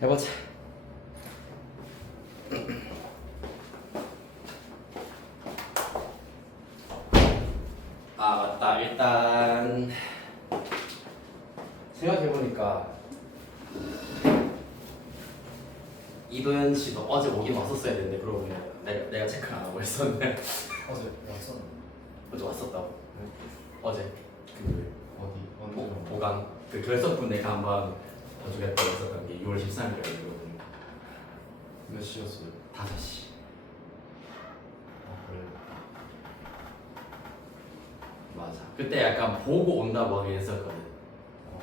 해보자. 아 맞다. 일단 생각해보니까 이분 씨도 어제 오긴 왔었어야 되는데 그러고 보면 내가 체크 안 하고 있었는데 어제 왔었는데. 어제 왔었다고. 네. 어제 그 어디 보강 그 결석분 내가 한번 봐주겠다고 했었던 게 6월 13일이거든요. 몇 시였어요? 5시. 아 그래. 맞아. 그때 약간 보고 온다고 하긴 했었거든.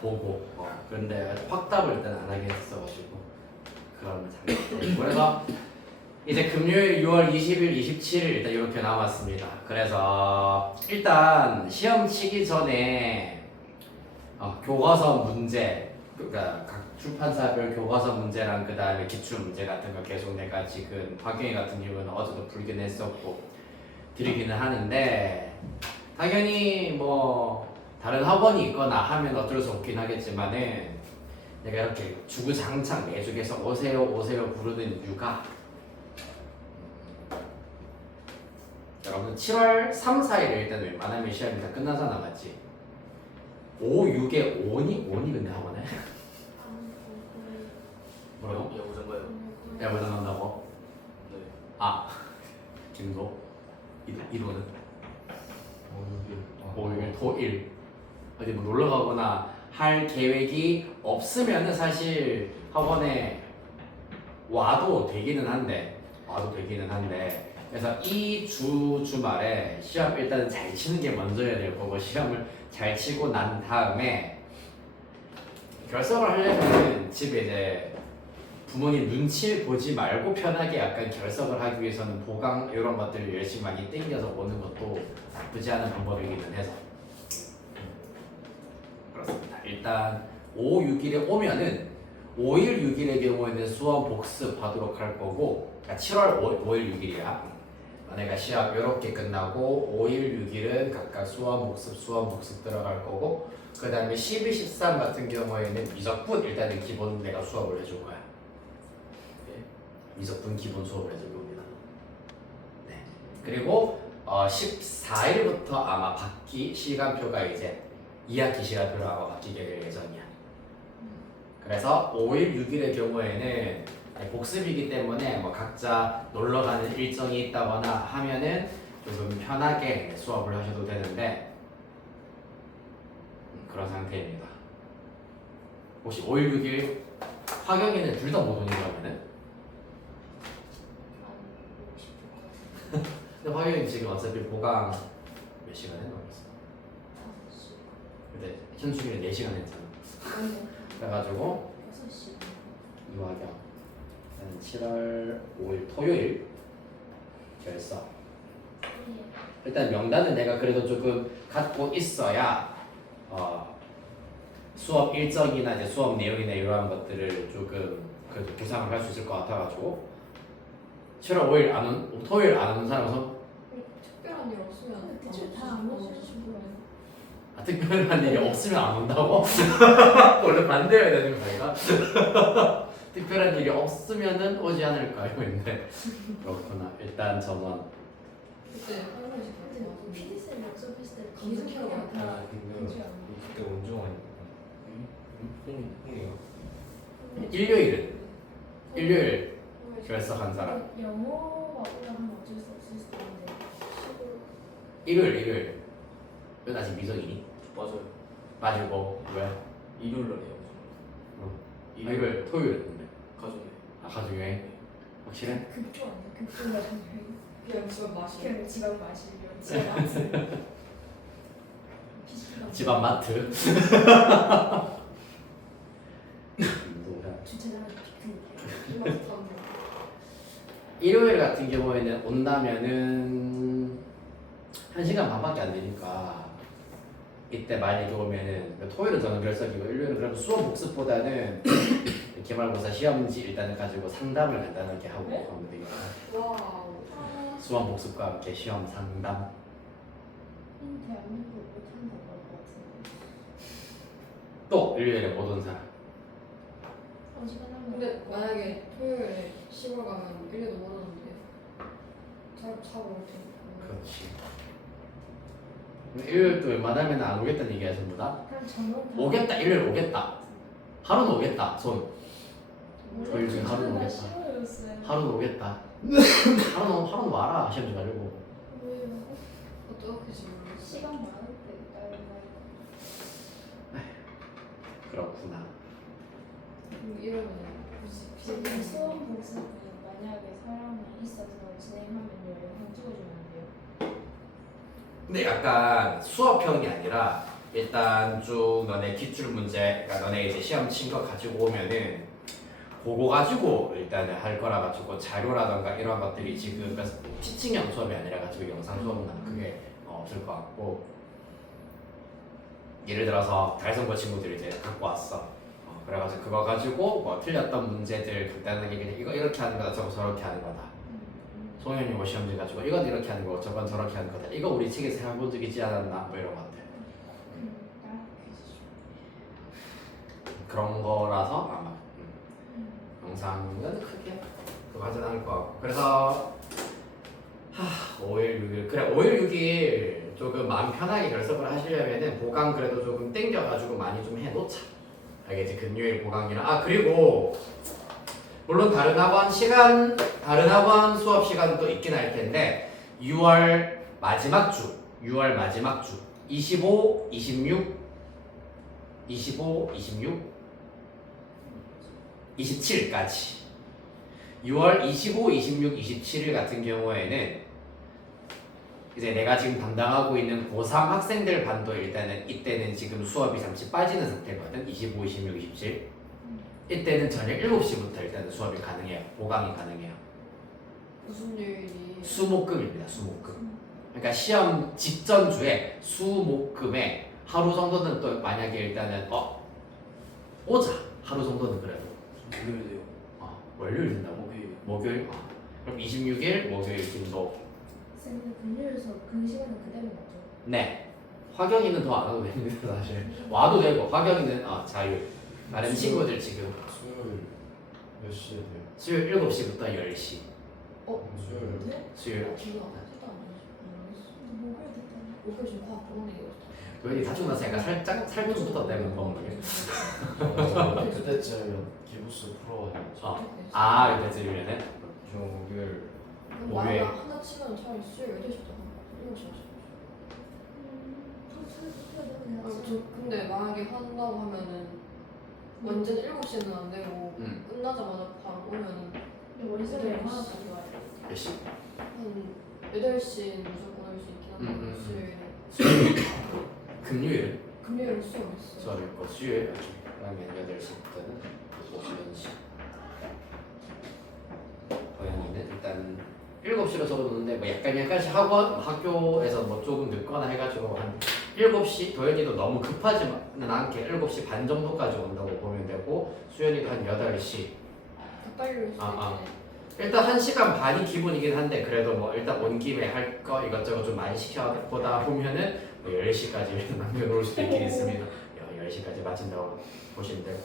보고. 그런데 확답을 일단 안 하긴 했었어가지고 그러면 잘. 그래서 이제 금요일 6월 20일, 27일 일단 이렇게 남았습니다. 그래서 일단 시험 치기 전에 교과서 문제, 그러니까 각 출판사별 교과서 문제랑 그 다음에 기출 문제 같은 거 계속 내가 지금 박영희 같은 경우는 어제도 풀긴 했었고 드리기는 하는데 당연히 뭐 다른 학원이 있거나 하면 어쩔 수 없긴 하겠지만은 내가 이렇게 주구장창 매주 계속 오세요 오세요 부르는 이유가 여러분 7월 3, 4일에 일단 웬만하면 시험이 다 끝나잖아 맞지? 5, 6에 5니? 5니 근데 학원에? 뭐라고? 야구장가요? 야구장 간다고? 네. 아 김도? 이도는? 5, 6일. 5일 토일 어디 뭐 놀러 가거나 할 계획이 없으면은 사실 학원에 와도 되기는 한데 그래서 이 주말에 시험 일단은 잘 치는 게 먼저야 될 거고 시험을 잘 치고 난 다음에 결석을 하려면 집에 이제 부모님 눈치 보지 말고 편하게 약간 결석을 하기 위해서는 보강 이런 것들을 열심히 많이 땡겨서 오는 것도 나쁘지 않은 방법이기는 해서 그렇습니다. 일단 5, 6일에 오면은 5일, 6일의 경우에는 수험 복습하도록 할 거고 그러니까 7월 5일, 6일이야. 내가 시합 이렇게 끝나고 5일, 6일은 각각 수험 복습 들어갈 거고 그 다음에 12, 13 같은 경우에는 미적분 일단은 기본 내가 수업을 해줄 거야. 미적분 기본 수업을 해줄 겁니다. 네. 그리고 14일부터 아마 시간표가 이제 2학기 시간표로 아마 바뀌게 될 예정이야. 그래서 5일, 6일의 경우에는 복습이기 때문에 뭐 각자 놀러 가는 일정이 있다거나 하면은 조금 편하게 수업을 하셔도 되는데 그런 상태입니다. 혹시 5일, 6일 화경이는 둘 다 못 오는 거면은? 근데 화경이 지금 어차피 보강 몇 시간 했나 그랬어? 근데 현충일은 4시간 했잖아. 그래가지고 6시. 이화경 7월 5일 토요일 결석. 일단 명단은 내가 그래도 조금 갖고 있어야 수업 일정이나 이제 수업 내용이나 이러한 것들을 조금 그래도 구상을 할 수 있을 것 같아가지고 7월 5일 토요일 안 오는 사람은 특별한 일 없으면 대충 다안 오시는 거예요. 특별한 일이 없으면 안 온다고? 원래 반대여야 되는 거니까 특별한 일이 없으면은 오지 않을까 알고 있는데 그렇구나. 일단 저는 그때 할머니 그때 와서 PD쌤 약속했을 때 검색해야 검색해야 돼. 아 근데 그때 온종환이. 형이요. 일요일 결석한 사람. 영어가 올라가면 어쩔 수 없을 수도 있는데 일요일 넌 아직 미적이니? 맞아요. 빠지고 왜? 일요일 날이에요. 일요일 토요일 근데 가족에. 가족여행 확실해? 극조 아니야? 극조가 그냥 집안 맛이. 그냥 지방 마시면 지방 마시면 집안 마트. 주차장은 비트니까 이마트 타는 거. 일요일 같은 경우에는 온다면은 1시간 반밖에 안 되니까 이때 만약에 오면은 토요일은 저는 결석이고 일요일은 그래도 수업 복습보다는 기말고사 시험지 일단은 가지고 상담을 간단하게 하고 네? 하면 되겠다. 와우. 수험 복습과 함께 시험 상담. 대한민국 못한다고 할 것 같은데 또 일요일에 못 온 사람. 어지간하면 근데 근데 만약에 토요일에 시골 가면 1년도 못 오는데 자고 올 테니까. 그렇지. 일요일 또 웬만하면 안 오겠다는 얘기야 전부 다. 그럼 저는 오겠다, 일요일 오겠다. 하루는 오겠다. 손. 토요일 중에 하루는 오겠다. 싫어였어요. 하루는 오겠다. 하루는 와라. 시험 좀 가지고. 왜요? 어떻게 지금? 시간 많을 때 따로 그렇구나. 이러면 굳이 지금 비행기 수험 복습이 만약에 사람이 있어서 진행하면요 영상 찍어주면 안 돼요? 근데 약간 수업형이 아니라 일단 쭉 너네 기출 문제, 그러니까 너네 이제 시험 친 거 가지고 오면은 그거 가지고 일단은 할 거라 가지고 자료라던가 이런 것들이 지금 그러니까 티칭형 수업이 아니라 가지고 영상 수업은 그게 없을 것 같고, 예를 들어서 달성고 친구들이 이제 갖고 왔어. 그래가지고 그거 가지고 뭐 틀렸던 문제들 간단하게 그냥 이거 이렇게 하는 거다, 저거 저렇게 하는 거다. 송현이 뭐 시험지 가지고 이건 이렇게 하는 거고 저건 저렇게 하는 거다. 이거 우리 책에서 해본 적 있지 않았나? 뭐 이런 것들. 따라 퀴즈 그런 거라서 아마 영상은 크게 그거 하진 않을 것 같고. 그래서 5일 6일 그래 5일 6일 조금 마음 편하게 결석을 하시려면은 보강 그래도 조금 땡겨가지고 많이 좀 해놓자. 알겠지? 금요일 보강이랑 그리고 물론 다른 학원 수업 시간도 있긴 할 텐데 6월 마지막 주 25, 26 27까지 6월 25, 26, 27일 같은 경우에는 이제 내가 지금 담당하고 있는 고3 학생들 반도 일단은 이때는 지금 수업이 잠시 빠지는 상태거든. 25, 26, 27 이때는 저녁 7시부터 일단은 수업이 가능해요. 보강이 가능해요. 무슨 요일이? 수목금입니다. 수목금. 그러니까 시험 직전 주에 수목금에 하루 정도는 또 만약에 일단은 오자 하루 정도는 그래도 목요일이요. 월요일 된다고? 목요일. 목요일? 그럼 26일 목요일 김도. 쌤은 금요일에서 그 시간은 그대로 맞죠? 네. 화경이는 더 안 와도 됩니다 사실. 와도 되고 화경이는 자유. 다른 친구들 지금 수요일 몇 시에 돼요? 수요일 7시부터 10시. 수요일. 네? 수요일. 기가 하지도 않네. 목요일 됐다니. 목요일 지금 과학 보는 얘기가 도현이 다치고 나서 약간 살짝 좀 붙었다 이거 먹는 게. 그때쯤이면 기부스 풀어가지고. 이때쯤이면은 저 목요일. 목요일. 하나 치면 차라리 수요일 8시잖아. 7시. 근데 만약에 한다고 하면은 완전 7시는 안 되고 끝나자마자 바로 오면은 근데 원래는 얼마나 가져와요? 몇 시? 한 8시는 무조건 올 수 있긴 한데 수요일에 금요일은 금요일에 수업 있어요. 수업 있고 수요일 그러면 8시부터는 7시. 도현이는 일단 7시로 적어놓는데 뭐 약간씩 학교에서 뭐 조금 늦거나 해가지고 한 7시 도현이도 너무 급하지는 않게 7시 반 정도까지 온다고 보면 되고 수현이도 한 8시. 더 빨리 올 수도 있긴 해. 일단 1시간 반이 기본이긴 한데 그래도 뭐 일단 온 김에 할 거 이것저것 좀 많이 시켜보다 보면은 뭐 10시까지 남겨놓을 수도 있긴 있습니다. 10시까지 마친다고 보시면 되고.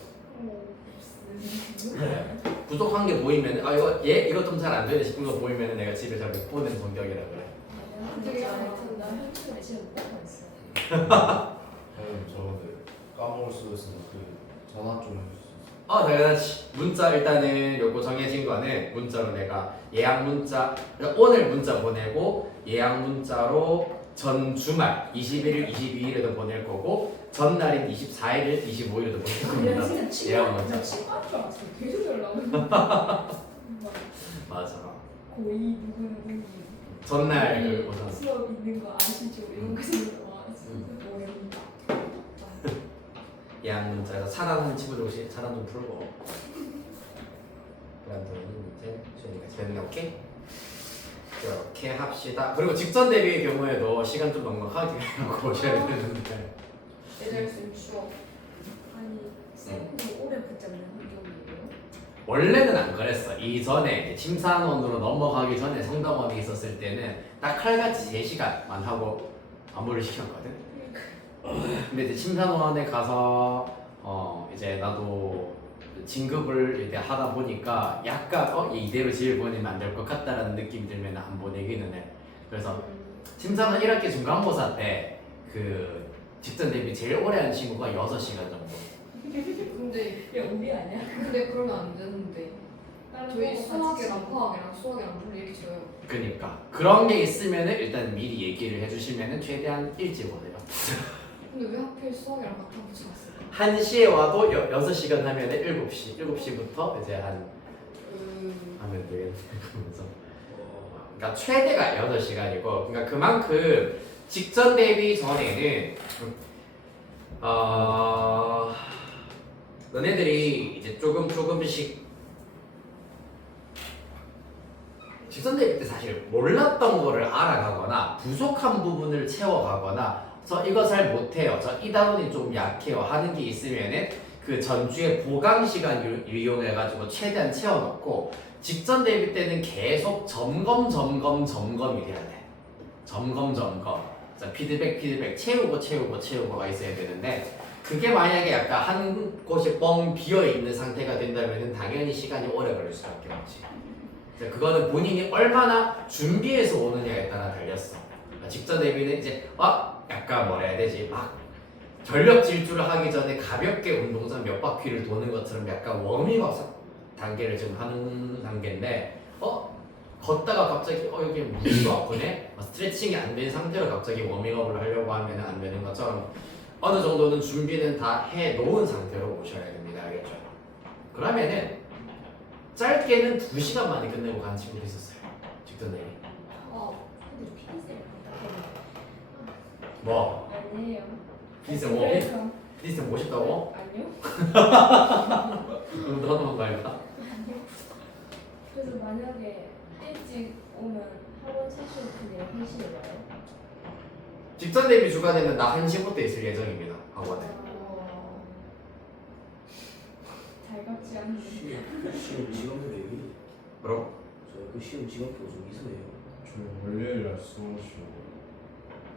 부족한 게 보이면 이거 좀 잘 안 되네 싶은 거 보이면 내가 집에 잘 못 보는 성격이라 그래. 되게 나 현실에 지금 못 하고 있어. 저는 저번에 까먹을 수도 있어서 그 전화 좀 해주세요. 당연하지. 문자 일단은 요거 정해진 거는 문자로 내가 예약 문자 오늘 문자 보내고 예약 문자로 전 주말 21일, 22일에도 보낼 거고 전날인 24일, 25일에도 보낼 겁니다. 진짜 예약 문자. 친구한 줄 알았어. 계속 연락 오는 맞아. 고이 누구 전날 그 오전. 수업 있는 거 아시죠? 이런 거 생각나. 와 진짜 어렵다. 예약 문자에서 차단하는 친구들 혹시 차단 좀 풀고. 그런 돈이 문제 수현이가 되는 오케이? 이렇게 합시다. 그리고 직전 대비의 경우에도 시간 좀 넉넉하게 하고 오셔야 되는데 8시 추억. 아니 쌤도 오래 붙잡는 환경이에요? 원래는 안 그랬어. 이전에 심사원으로 넘어가기 전에 성당원이 있었을 때는 딱 칼같이 3시간만 하고 마무리를 시켰거든. 근데 이제 심사원에 가서 이제 나도 진급을 이제 하다 보니까 약간 얘 이대로 집에 보내면 안 될 것 같다라는 느낌이 들면 안 보내기는 해. 그래서 심사는 1학기 중간고사 때 그 직전 대비 제일 오래 한 친구가 6시간 정도. 근데 야 우리 아니야? 근데 그러면 안 되는데 다른 저희 거 수학이랑 같이 화학이랑 수학이랑 물리 이렇게 줘요. 그니까 그런 게 있으면은 일단 미리 얘기를 해주시면은 최대한 일찍 오세요. 근데 왜 하필 수학이랑 갖다 붙여놨을까? 1시에 와도 6시간 하면은 7시, 7시부터 이제 한 하면 되겠네. 그러면서 그러니까 최대가 8시간이고 그러니까 그만큼 직전 대비 전에는 너네들이 이제 조금씩 직전 대비 때 사실 몰랐던 거를 알아가거나 부족한 부분을 채워가거나 저 이거 잘 못해요, 저 이 단원이 좀 약해요 하는 게 있으면은 그 전주에 보강 시간 이용해가지고 최대한 채워놓고 직전 대비 때는 계속 점검이 돼야 돼. 점검. 자, 피드백 채우고가 있어야 되는데 그게 만약에 약간 한 곳이 뻥 비어 있는 상태가 된다면은 당연히 시간이 오래 걸릴 수밖에 없지. 자, 그거는 본인이 얼마나 준비해서 오느냐에 따라 달렸어. 직전 대비는 이제 약간 뭐라 해야 되지 막 전력 질주를 하기 전에 가볍게 운동장 몇 바퀴를 도는 것처럼 약간 워밍업 단계를 지금 하는 단계인데 걷다가 갑자기 여기 무기가 아프네? 스트레칭이 안 된 상태로 갑자기 워밍업을 하려고 하면 안 되는 것처럼 어느 정도는 준비는 다 해 놓은 상태로 오셔야 됩니다. 알겠죠? 그러면은 짧게는 2시간 만에 끝내고 가는 친구도 있었어요. 직전 대비. 근데 피디쌤 뭐? 아니에요. 피디쌤 뭐? 그래서 피디쌤 멋있다고? 아니요. 너는 말이야? 그래서 만약에 일찍 오면 학원 세션 그냥 1시에 와요? 직전 대비 주간에는 나 1시부터 있을 예정입니다. 학원에. 잘 같지 않은데. 시험 지각표 얘기 뭐라고? 저그 시험 지각표 좀 이상해요. 저 월요일 날 수원 쉬고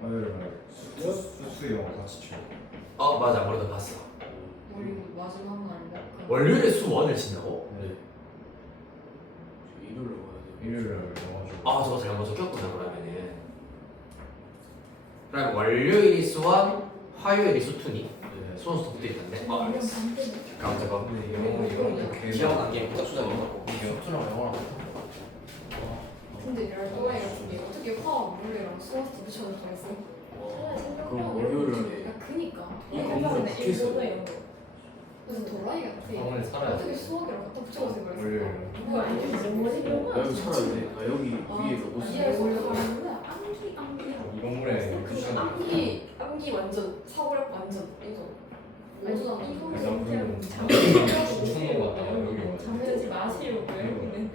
화요일 날 수수영 같이 치고. 맞아. 머리도 봤어. 우리 마지막 날인가? 월요일에 수원을 친다고? 네. 저 일요일로 가야 돼요. 일요일 날 영화 좀. 저거 잘못 적혔구나 그러면은. 그럼 월요일이 수원, 화요일이 수투니? 네. 수원 수투도 있던데? 알겠어. 깜짝아. 근데 영어 기억난 게 부탁수장이라고. 수트랑 영어랑. 근데 열도라이 같은 게 어떻게 화학 물리랑 수학 두 붙여놓을 수가 있어? 그럼 월요일 날에 그니까 근데 일본어예요. 그래서 도라이 같아. 병원에 살아야 어떻게 돼. 수학이랑 갖다 붙여서 생각했을까? 월요일. 그거 아니면 영어 여기 살아야 돼. 여기 위에 로봇. 이해해서 하는구나. 암기. 이 건물에 그 쿠션. 암기 완전 사고력 완전 완전 그냥 잠들지 거 같다. 여기 잠들지 마시고 여기는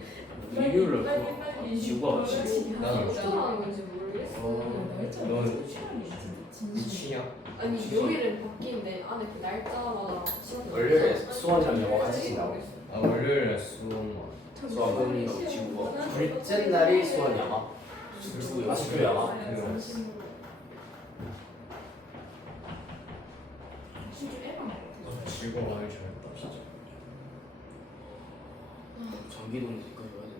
일요일 날 빨리 지우가 없지. 나는 어쩌라는 건지 모르겠어. 넌 미치냐? 아니 요일은 바뀌는데 안에 그 날짜마다 시간이 월요일에 없어. 수원이랑 영어 같이 아니, 친다고? 모르겠어. 아 월요일 날 수원. 수학원이랑 지구가 둘째 날이 수원 영어. 그리고 수교 영어. 지고 가길 잘했다 진짜. 장기동이 여기까지 가야 돼.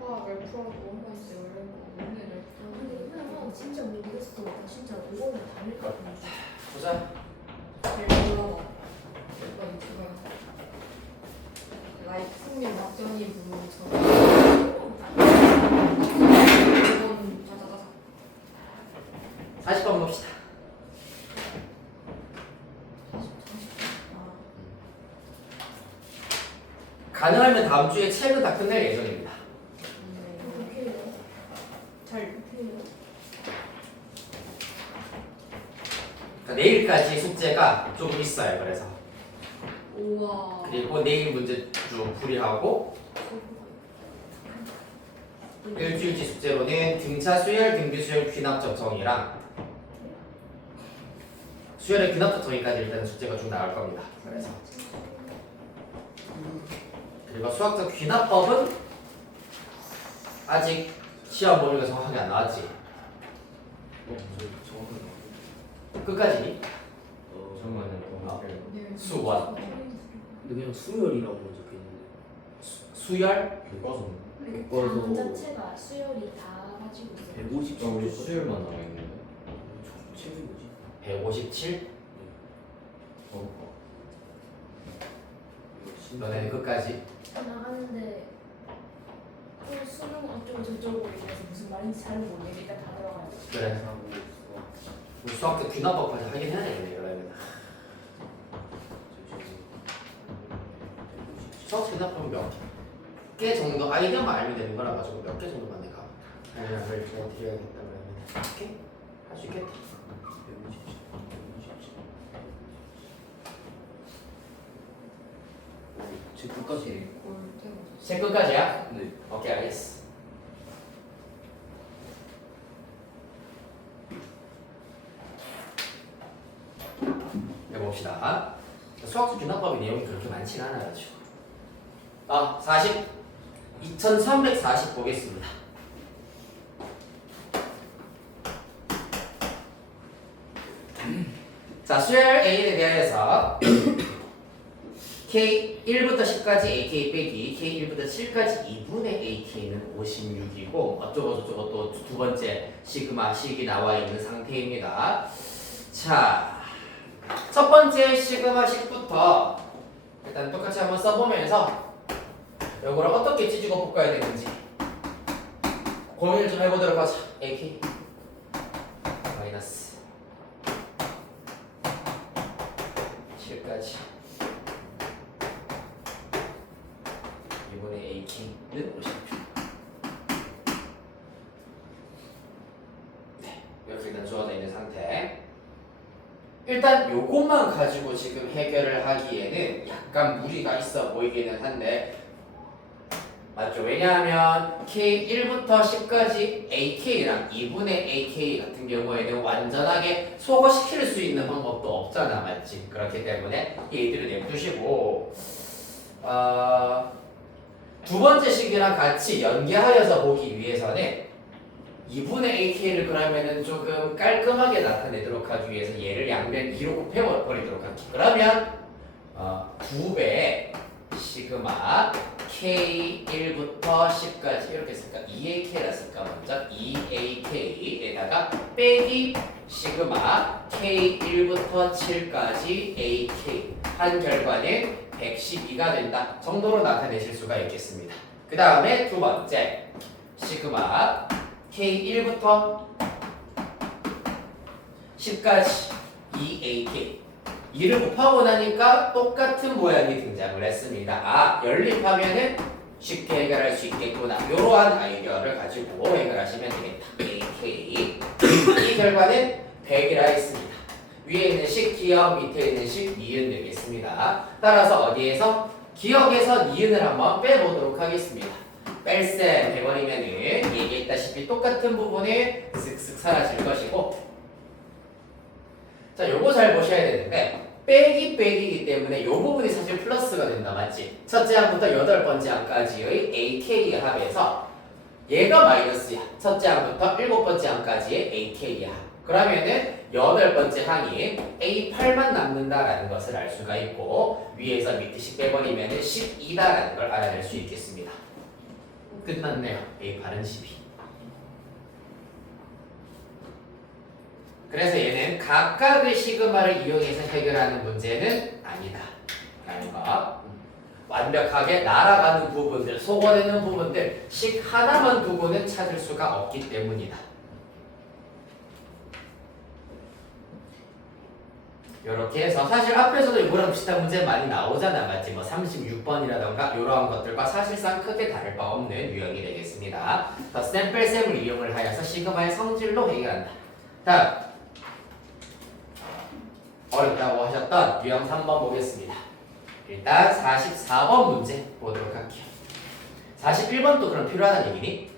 화학을 풀어도 원반 때 어려워. 문제를 근데 그냥 진짜 모르겠어. 나 진짜 이거는 다를 것 같은데. 보자. 제일 몰라봐. 이거 유튜브야. 라이프 승민 막전이 부르는 저. 이건 자자자자. 40번 봅시다. 가능하면 다음 주에 책은 다 끝낼 예정입니다. 어떻게 해요? 잘 어떻게 해요? 그러니까 내일까지 숙제가 조금 있어요. 그래서 우와. 그리고 내일 문제 쭉 풀이하고 일주일치 숙제로는 등차 수열, 등비 수열, 귀납적 정의랑 수열의 귀납적 정의까지 일단 숙제가 쭉 나갈 겁니다. 그래서 그리고 수학적 귀납법은 아직 시험 범위가 정확하게 안 나왔지. 저 정확하게 나왔네. 끝까지 정말은 또 아. 할게요. 네. 수원. 근데 그냥 수열이라고 적혀있는데. 수열? 교과서 당 자체가 수열이 다 가지고 있어요. 157. 우리 수열만 나와 있는데. 책이 뭐지? 157? 그러니까 너네는 끝까지? 나가는데 또 수능 어쩌고 저쩌고 이래서 무슨 말인지 잘 모르겠는데 일단 다 들어가요. 그래. 우리 수학 때 귀납법까지 하긴 해야 되겠네 그러면. 수학 귀납법 몇 개 정도 아이디어만 알면 되는 거라 가지고 몇 개 정도만 내가 설명을 좀 드려야겠다 그러면 오케이? 할 수 있겠다. 제 끝까지. 골대고. 제 끝까지야? 네. 오케이 알겠어. 해봅시다. 수학적 균합법의 내용이 그렇게 많지는 않아가지고 2340 보겠습니다. 자, 수열 A에 대하여서 K1부터 10까지 AK 빼기 K1부터 7까지 2분의 AK는 56이고 어쩌고저쩌고 또 두 번째 시그마 식이 나와 있는 상태입니다. 자, 첫 번째 시그마 식부터 일단 똑같이 한번 써보면서 이거를 어떻게 찢고 볶아야 되는지 고민을 좀 해보도록 하자. AK 마이너스 7까지 2분의 AK는 50. 네, 이렇게 일단 주어져 있는 상태. 일단 요것만 가지고 지금 해결을 하기에는 약간 무리가 있어 보이기는 한데 맞죠? 왜냐하면 K1부터 10까지 AK랑 2분의 AK 같은 경우에는 완전하게 소거시킬 수 있는 방법도 없잖아, 맞지? 그렇기 때문에 얘들을 내두시고 두 번째 식이랑 같이 연계하여서 보기 위해서는 2분의 AK를 그러면은 조금 깔끔하게 나타내도록 하기 위해서 얘를 양변 2로 곱해버리도록 할게. 그러면 2배 시그마 K1부터 10까지 이렇게 쓸까? 2AK라 쓸까? 먼저 2AK에다가 빼기 시그마 K1부터 7까지 AK 한 결과는 112가 된다 정도로 나타내실 수가 있겠습니다. 그 다음에 두 번째 시그마 K1부터 10까지 2AK 2를 곱하고 나니까 똑같은 모양이 등장을 했습니다. 연립하면은 쉽게 해결할 수 있겠구나. 이러한 아이디어를 가지고 해결하시면 되겠다. AK 이 결과는 100이라 했습니다. 위에 있는 식 기억, 밑에 있는 식 니은 되겠습니다. 따라서 어디에서? 기억에서 니은을 한번 빼보도록 하겠습니다. 뺄셈 해버리면은 얘기했다시피 똑같은 부분이 슥슥 사라질 것이고 자, 요거 잘 보셔야 되는데 빼기이기 때문에 요 부분이 사실 플러스가 된다, 맞지? 첫째 항부터 8번째 항까지의 AK 합에서 얘가 마이너스야. 첫째 항부터 7번째 항까지의 AK야. 그러면은 8번째 항이 A8만 남는다라는 것을 알 수가 있고 위에서 밑에씩 빼버리면은 12다라는 걸 알아낼 수 있겠습니다. 끝났네요. A8은 12. 그래서 얘는 각각의 시그마를 이용해서 해결하는 문제는 아니다 라는 거. 완벽하게 날아가는 부분들, 속어내는 부분들 식 하나만 두고는 찾을 수가 없기 때문이다. 이렇게 해서 사실 앞에서도 이거랑 비슷한 문제 많이 나오잖아, 맞지? 뭐 36번이라던가 이러한 것들과 사실상 크게 다를 바 없는 유형이 되겠습니다. 더 샘플셈을 이용을 하여서 시그마의 성질로 해결한다. 다음 어렵다고 하셨던 유형 3번 보겠습니다. 일단 44번 문제 보도록 할게요. 41번도 그럼 필요하다는 얘기니?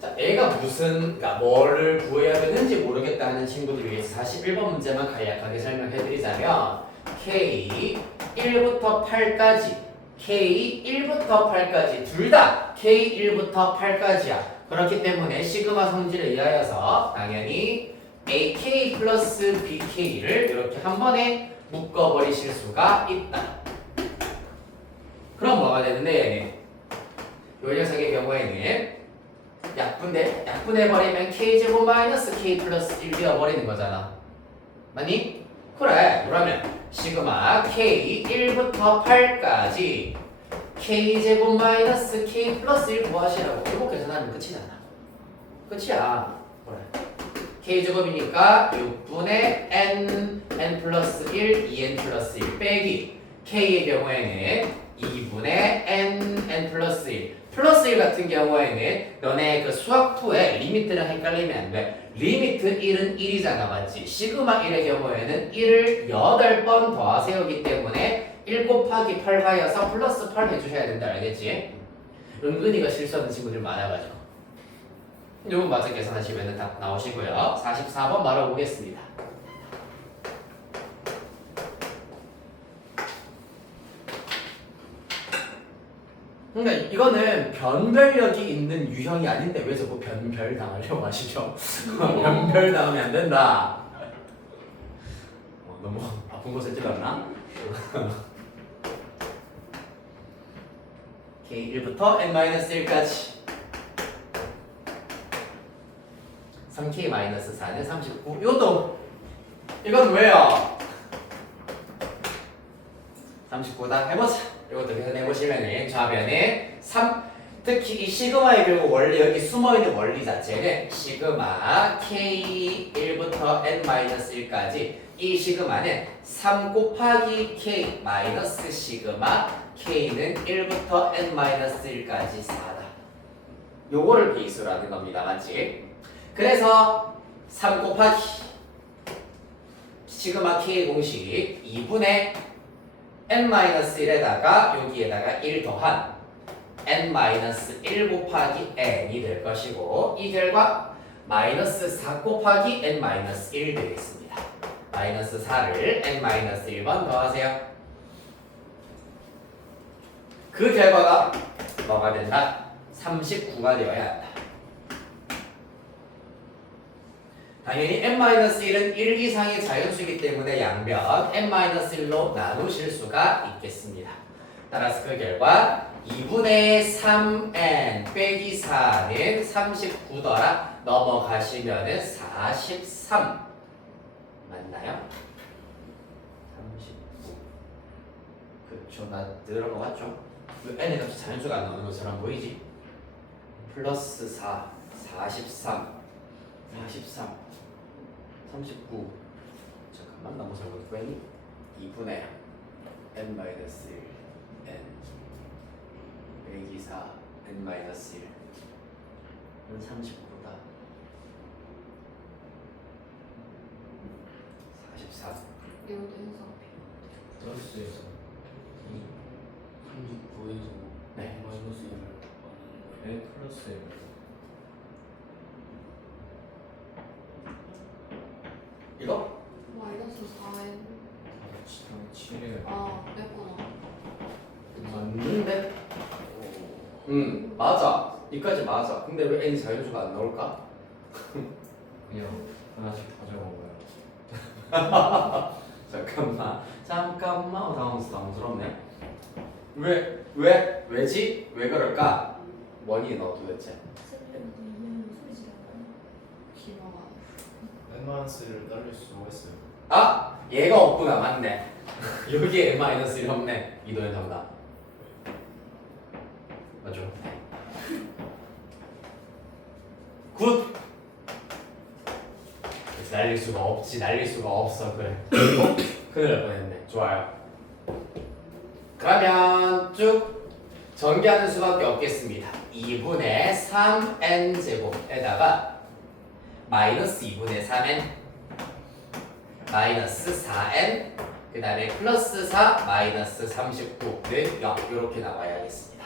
자, 애가 그러니까 뭐를 구해야 되는지 모르겠다 하는 친구들 위해서 41번 문제만 간략하게 설명해드리자면 K1부터 8까지 K1부터 8까지 둘 다 K1부터 8까지야. 그렇기 때문에 시그마 성질에 의하여서 당연히 AK 플러스 BK를 이렇게 한 번에 묶어버리실 수가 있다. 그럼 뭐가 되는데 요 녀석의 경우에는 약분해버리면 k제곱 마이너스 k 플러스 1 되어버리는 거잖아. 맞니? 그래. 그러면 시그마 k 1부터 8까지 k제곱 마이너스 k 플러스 1 구하시라고. 이거 계산하면 끝이잖아. 끝이야. 그래. k제곱이니까 6분의 n 플러스 1, 2n 플러스 1 빼기 k의 경우에는 2분의 n 플러스 1 플러스 1 같은 경우에는 너네 그 수학 2에 리미트랑 헷갈리면 안 돼. 리미트 1은 1이잖아. 맞지? 시그마 1의 경우에는 1을 8번 더하세요기 때문에 1 곱하기 8 하여서 플러스 8 해주셔야 된다. 알겠지? 은근히가 실수하는 친구들 많아가지고 이건 맞아 계산하시면 답 나오시고요. 44번 말아보겠습니다. 그러니까 이거는 변별력이 있는 유형이 아닌데 왜 자꾸 변별 당하려고 하시죠? 변별 당하면 안 된다. 너무 아픈 곳을 찔렀나? K 1부터 n-1까지 3K-4는 39. 이건 왜요? 39다 해보자. 이것도 계산해보시면은 좌변에 3 특히 이 시그마의 결국 원리 여기 숨어있는 원리 자체는 시그마 K 1부터 n-1까지 이 시그마는 3 곱하기 K 마이너스 시그마 K는 1부터 n-1까지 4다. 요거를 베이스로 하는 겁니다. 맞지? 그래서 3 곱하기 시그마 K 공식 2분의 n-1에다가 여기에다가 1 더한 n-1 곱하기 n이 될 것이고 이 결과 마이너스 4 곱하기 n-1 되겠습니다. 마이너스 4를 n-1번 더하세요. 그 결과가 뭐가 된다? 39가 되어야 한다. 당연히 n-1은 1 이상의 자연수이기 때문에 양변 n-1로 나누실 수가 있겠습니다. 따라서 그 결과 2분의 3n 빼기 4는 39더라 넘어가시면은 43 맞나요? 39 그렇죠. 나 들은 거 맞죠? 왜 n의 값이 자연수가 안 나오는 것처럼 보이지? 플러스 4 43 39 잠깐만 너무 잘못 빼니? 2분의 n-1 n 빼기 4 n-1은 39다 44 이것도 해서 플러스에서 39에서 네. 마이너스 1을 n 플러스 1 이거? 마이너스 4n 7에 아 뺐구나. 맞는데? 맞아 이까지 맞아. 근데 왜 n이 자연수가 안 나올까? 그냥 하나씩 다 적어봐요. 잠깐만 당황스럽네. 왜지? 왜 그럴까? 원인이 너 도대체 선생님도 이해하면 소리 지르나요? 기마가 n-1을 딸릴 수가 있어요. 아! 얘가 없구나. 맞네. 여기에 n-1이 없네. 이도현 정답. 맞죠? 굿! 날릴 수가 없지. 날릴 수가 없어. 그래. 큰일 날 뻔했네. 좋아요. 그러면 쭉 전개하는 수밖에 없겠습니다. 2분의 3n 제곱에다가 마이너스 2분의 3n 마이너스 4n 그 다음에 플러스 4 마이너스 39는 0 이렇게 나와야겠습니다.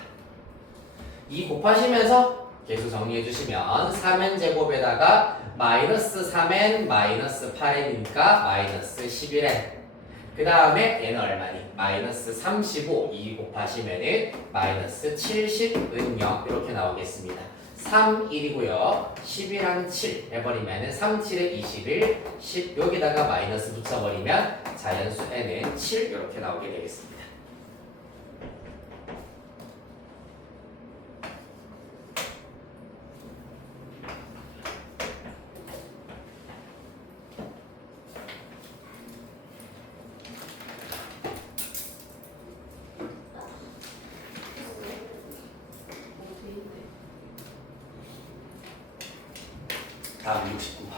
이 곱하시면서 계수 정리해 주시면 3n 제곱에다가 마이너스 3n 마이너스 8n이니까 마이너스 11n 그 다음에 얘는 얼마니? 마이너스 35 2 곱하시면은 마이너스 70은 0 이렇게 나오겠습니다. 3, 1이고요. 10이랑 7 해버리면은 3, 7에 21, 10 여기다가 마이너스 붙여버리면 자연수 n은 7 이렇게 나오게 되겠습니다. 다음 69번.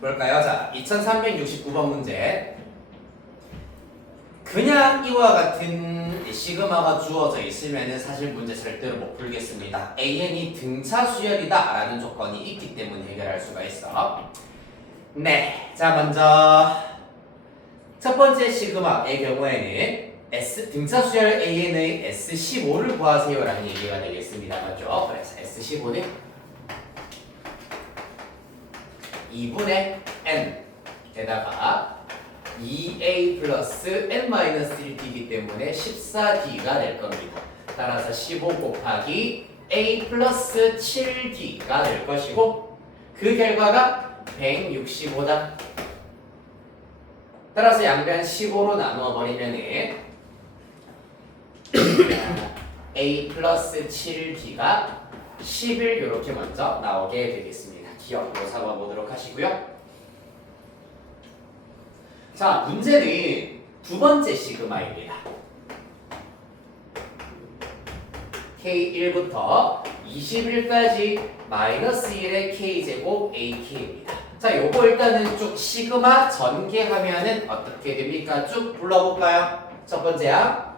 볼까요? 자, 2369번 문제. 그냥 이와 같은 시그마가 주어져 있으면 사실 문제 절대로 못 풀겠습니다. AN이 등차 수열이다 라는 조건이 있기 때문에 해결할 수가 있어. 네, 자 먼저 첫 번째 시그마의 경우에는 등차 수열 AN의 S15를 구하세요 라는 얘기가 되겠습니다. 맞죠? 그래서 S15는 2분의 n에다가 2a 플러스 n-1t이기 때문에 14d가 될 겁니다. 따라서 15 곱하기 a 플러스 7d가 될 것이고 그 결과가 165다. 따라서 양변 15로 나누어 버리면은 a 플러스 7d가 11 이렇게 먼저 나오게 되겠습니다. 기억으로 삼아 보도록 하시고요. 자, 문제는 두 번째 시그마입니다. K1부터 21까지 마이너스 1의 K제곱 AK입니다. 자, 요거 일단은 쭉 시그마 전개하면은 어떻게 됩니까? 쭉 불러볼까요? 첫 번째야.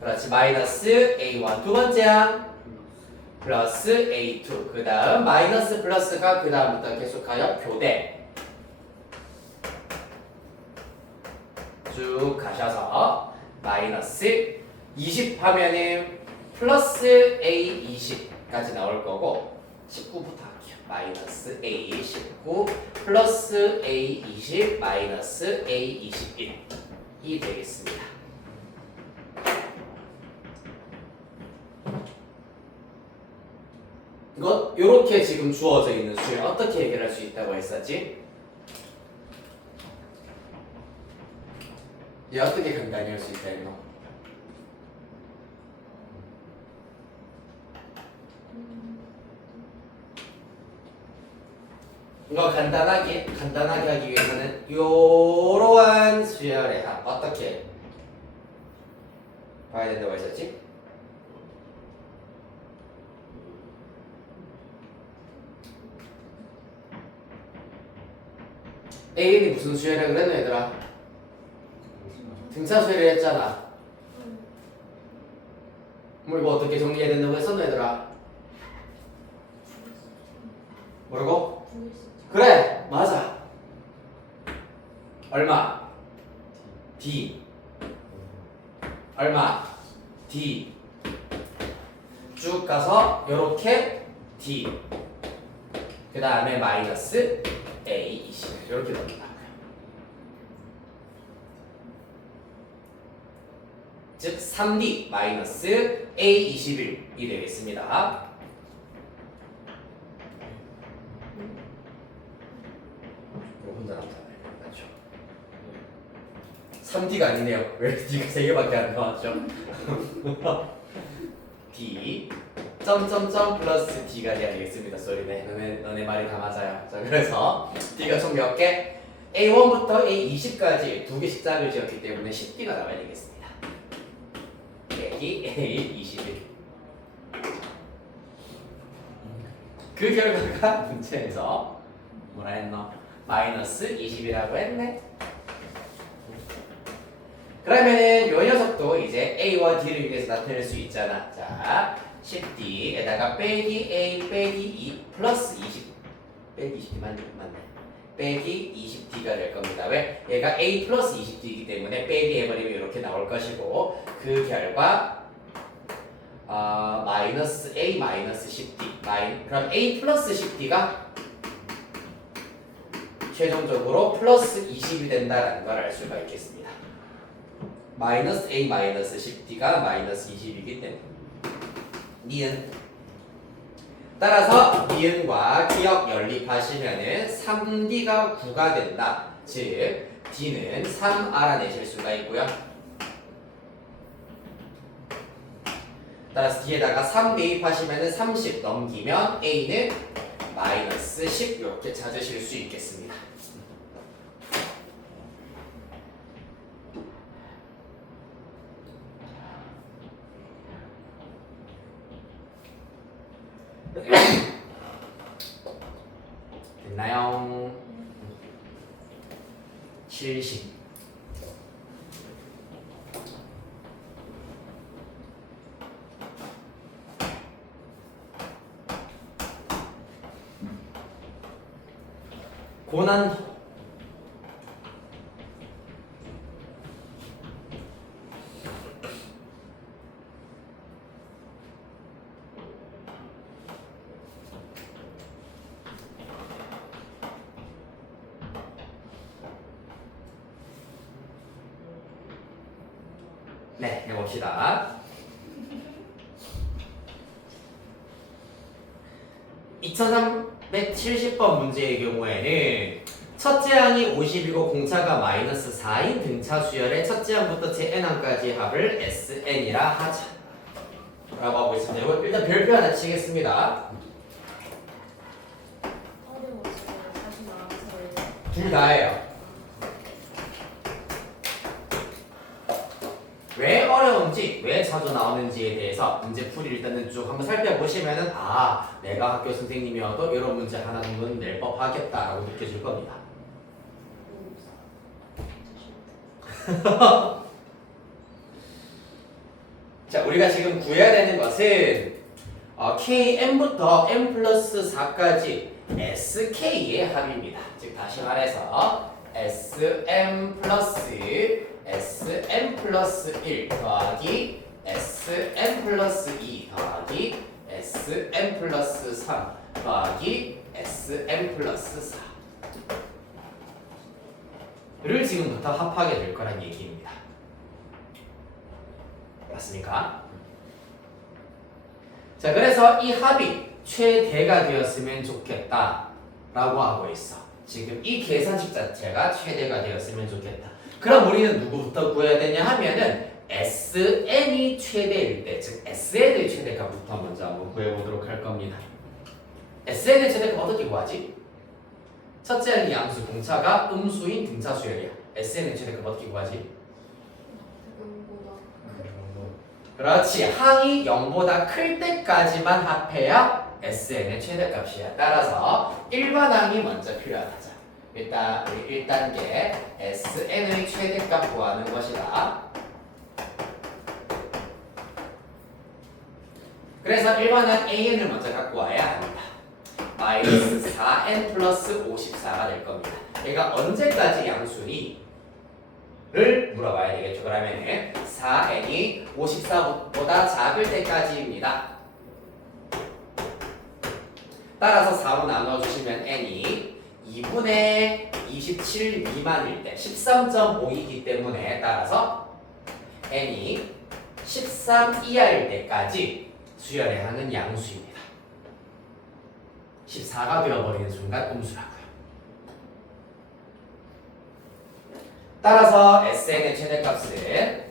그렇지, 마이너스 A1. 두 번째야. 플러스 A2. 그 다음 마이너스 플러스가 그 다음부터 계속하여 교대. 쭉 가셔서 마이너스 20 하면은 플러스 A20까지 나올 거고 19부터 할게요. 마이너스 A19 플러스 A20 마이너스 A21이 되겠습니다. 이거 요렇게 지금 주어져 있는 수를 어떻게 해결할 수 있다고 했었지? 얘 어떻게 간단히 할 수 있다 이거? 이거 간단하게 하기 위해서는 요러한 수열의 합 어떻게 봐야 된다고 했었지? A는 무슨 수열이라 그랬노 얘들아? 등차 수열을 했잖아. 뭐 이거 어떻게 정리해야 된다고 했었노 얘들아? 뭐라고? 그래, 맞아. 얼마? D. 얼마? D. 쭉 가서 요렇게 D. 그 다음에 마이너스 A20 이렇게 됩니다. 즉 3D 마이너스 A21이 되겠습니다. 혼자 남잖아요. 맞죠? 3D가 아니네요. 왜 D가 3개밖에 안 나왔죠? D 점점점 플러스 D가 돼야 되겠습니다. 소리네. 너네 말이 다 맞아요. 자, 그래서 D가 총 몇 개? A1부터 A20까지 두 개씩 짝을 지었기 때문에 10D가 나와야 되겠습니다. 빼기 A21. 그 결과가 문제에서 뭐라 했노? 마이너스 20이라고 했네. 그러면은 요 녀석도 이제 A와 D를 위해서 나타낼 수 있잖아. 자, 10D에다가 빼기 A 빼기 2 플러스 20 빼기 20D 맞네. 빼기 20D가 될 겁니다. 왜? 얘가 A 플러스 20D이기 때문에 빼기 해버리면 이렇게 나올 것이고 그 결과 마이너스 A 마이너스 10D 그럼 A 플러스 10D가 최종적으로 플러스 20이 된다는 걸 알 수가 있겠습니다. 마이너스 A 마이너스 10D가 마이너스 20이기 때문에 니은 따라서 니은과 기억 연립하시면은 3D가 9가 된다. 즉 D는 3 알아내실 수가 있고요. 따라서 D에다가 3 대입하시면은 30 넘기면 A는 마이너스 10 이렇게 찾으실 수 있겠습니다. 됐나요? 70. 고난도. 네, 해봅시다. 2370번 문제의 경우에는 첫째 항이 50이고 공차가 마이너스 4인 등차 수열의 첫째 항부터 제n항까지 합을 SN이라 하자 라고 하고 있습니다. 이거 일단 별표 하나 치겠습니다. 어려웠어요. 다시 나와서 둘 다예요. 왜 어려운지, 왜 자주 나오는지에 대해서 문제 풀이 일단은 쭉 한번 살펴보시면은 아, 내가 학교 선생님이어도 이런 문제 하나 정도는 낼 법하겠다라고 느껴질 겁니다. 자, 우리가 지금 구해야 되는 것은 KM부터 M 플러스 4까지 SK의 합입니다. 즉 다시 말해서 SM 플러스 1 더하기 SM 플러스 2 더하기 SM 플러스 3 더하기 SM 플러스 4를 지금부터 합하게 될 거란 얘기입니다. 맞습니까? 자, 그래서 이 합이 최대가 되었으면 좋겠다 라고 하고 있어. 지금 이 계산식 자체가 최대가 되었으면 좋겠다. 그럼 우리는 누구부터 구해야 되냐 하면은 SN이 최대일 때, 즉 SN의 최대값부터 먼저 한번 구해보도록 할 겁니다. SN의 최대값 어떻게 구하지? 첫째 항이 양수, 공차가 음수인 등차 수열이야. SN의 최대값 어떻게 구하지? 0보다 그렇지. 항이 0보다 클 때까지만 합해야 SN의 최대값이야. 따라서 일반항이 먼저 필요하다. 일단 우리 1단계 SN의 최대값 구하는 것이다. 그래서 일반항 AN을 먼저 갖고 와야 합니다. 마이너스 4N 플러스 54가 될 겁니다. 얘가 언제까지 양수니? 를 물어봐야 되겠죠. 그러면 4n이 54보다 작을 때까지입니다. 따라서 4로 나눠주시면 n이 2분의 27 미만일 때 13.5이기 때문에 따라서 n이 13 이하일 때까지 수열의 항은 양수입니다. 14가 되어버리는 순간 음수라고요. 따라서 SN의 최대값은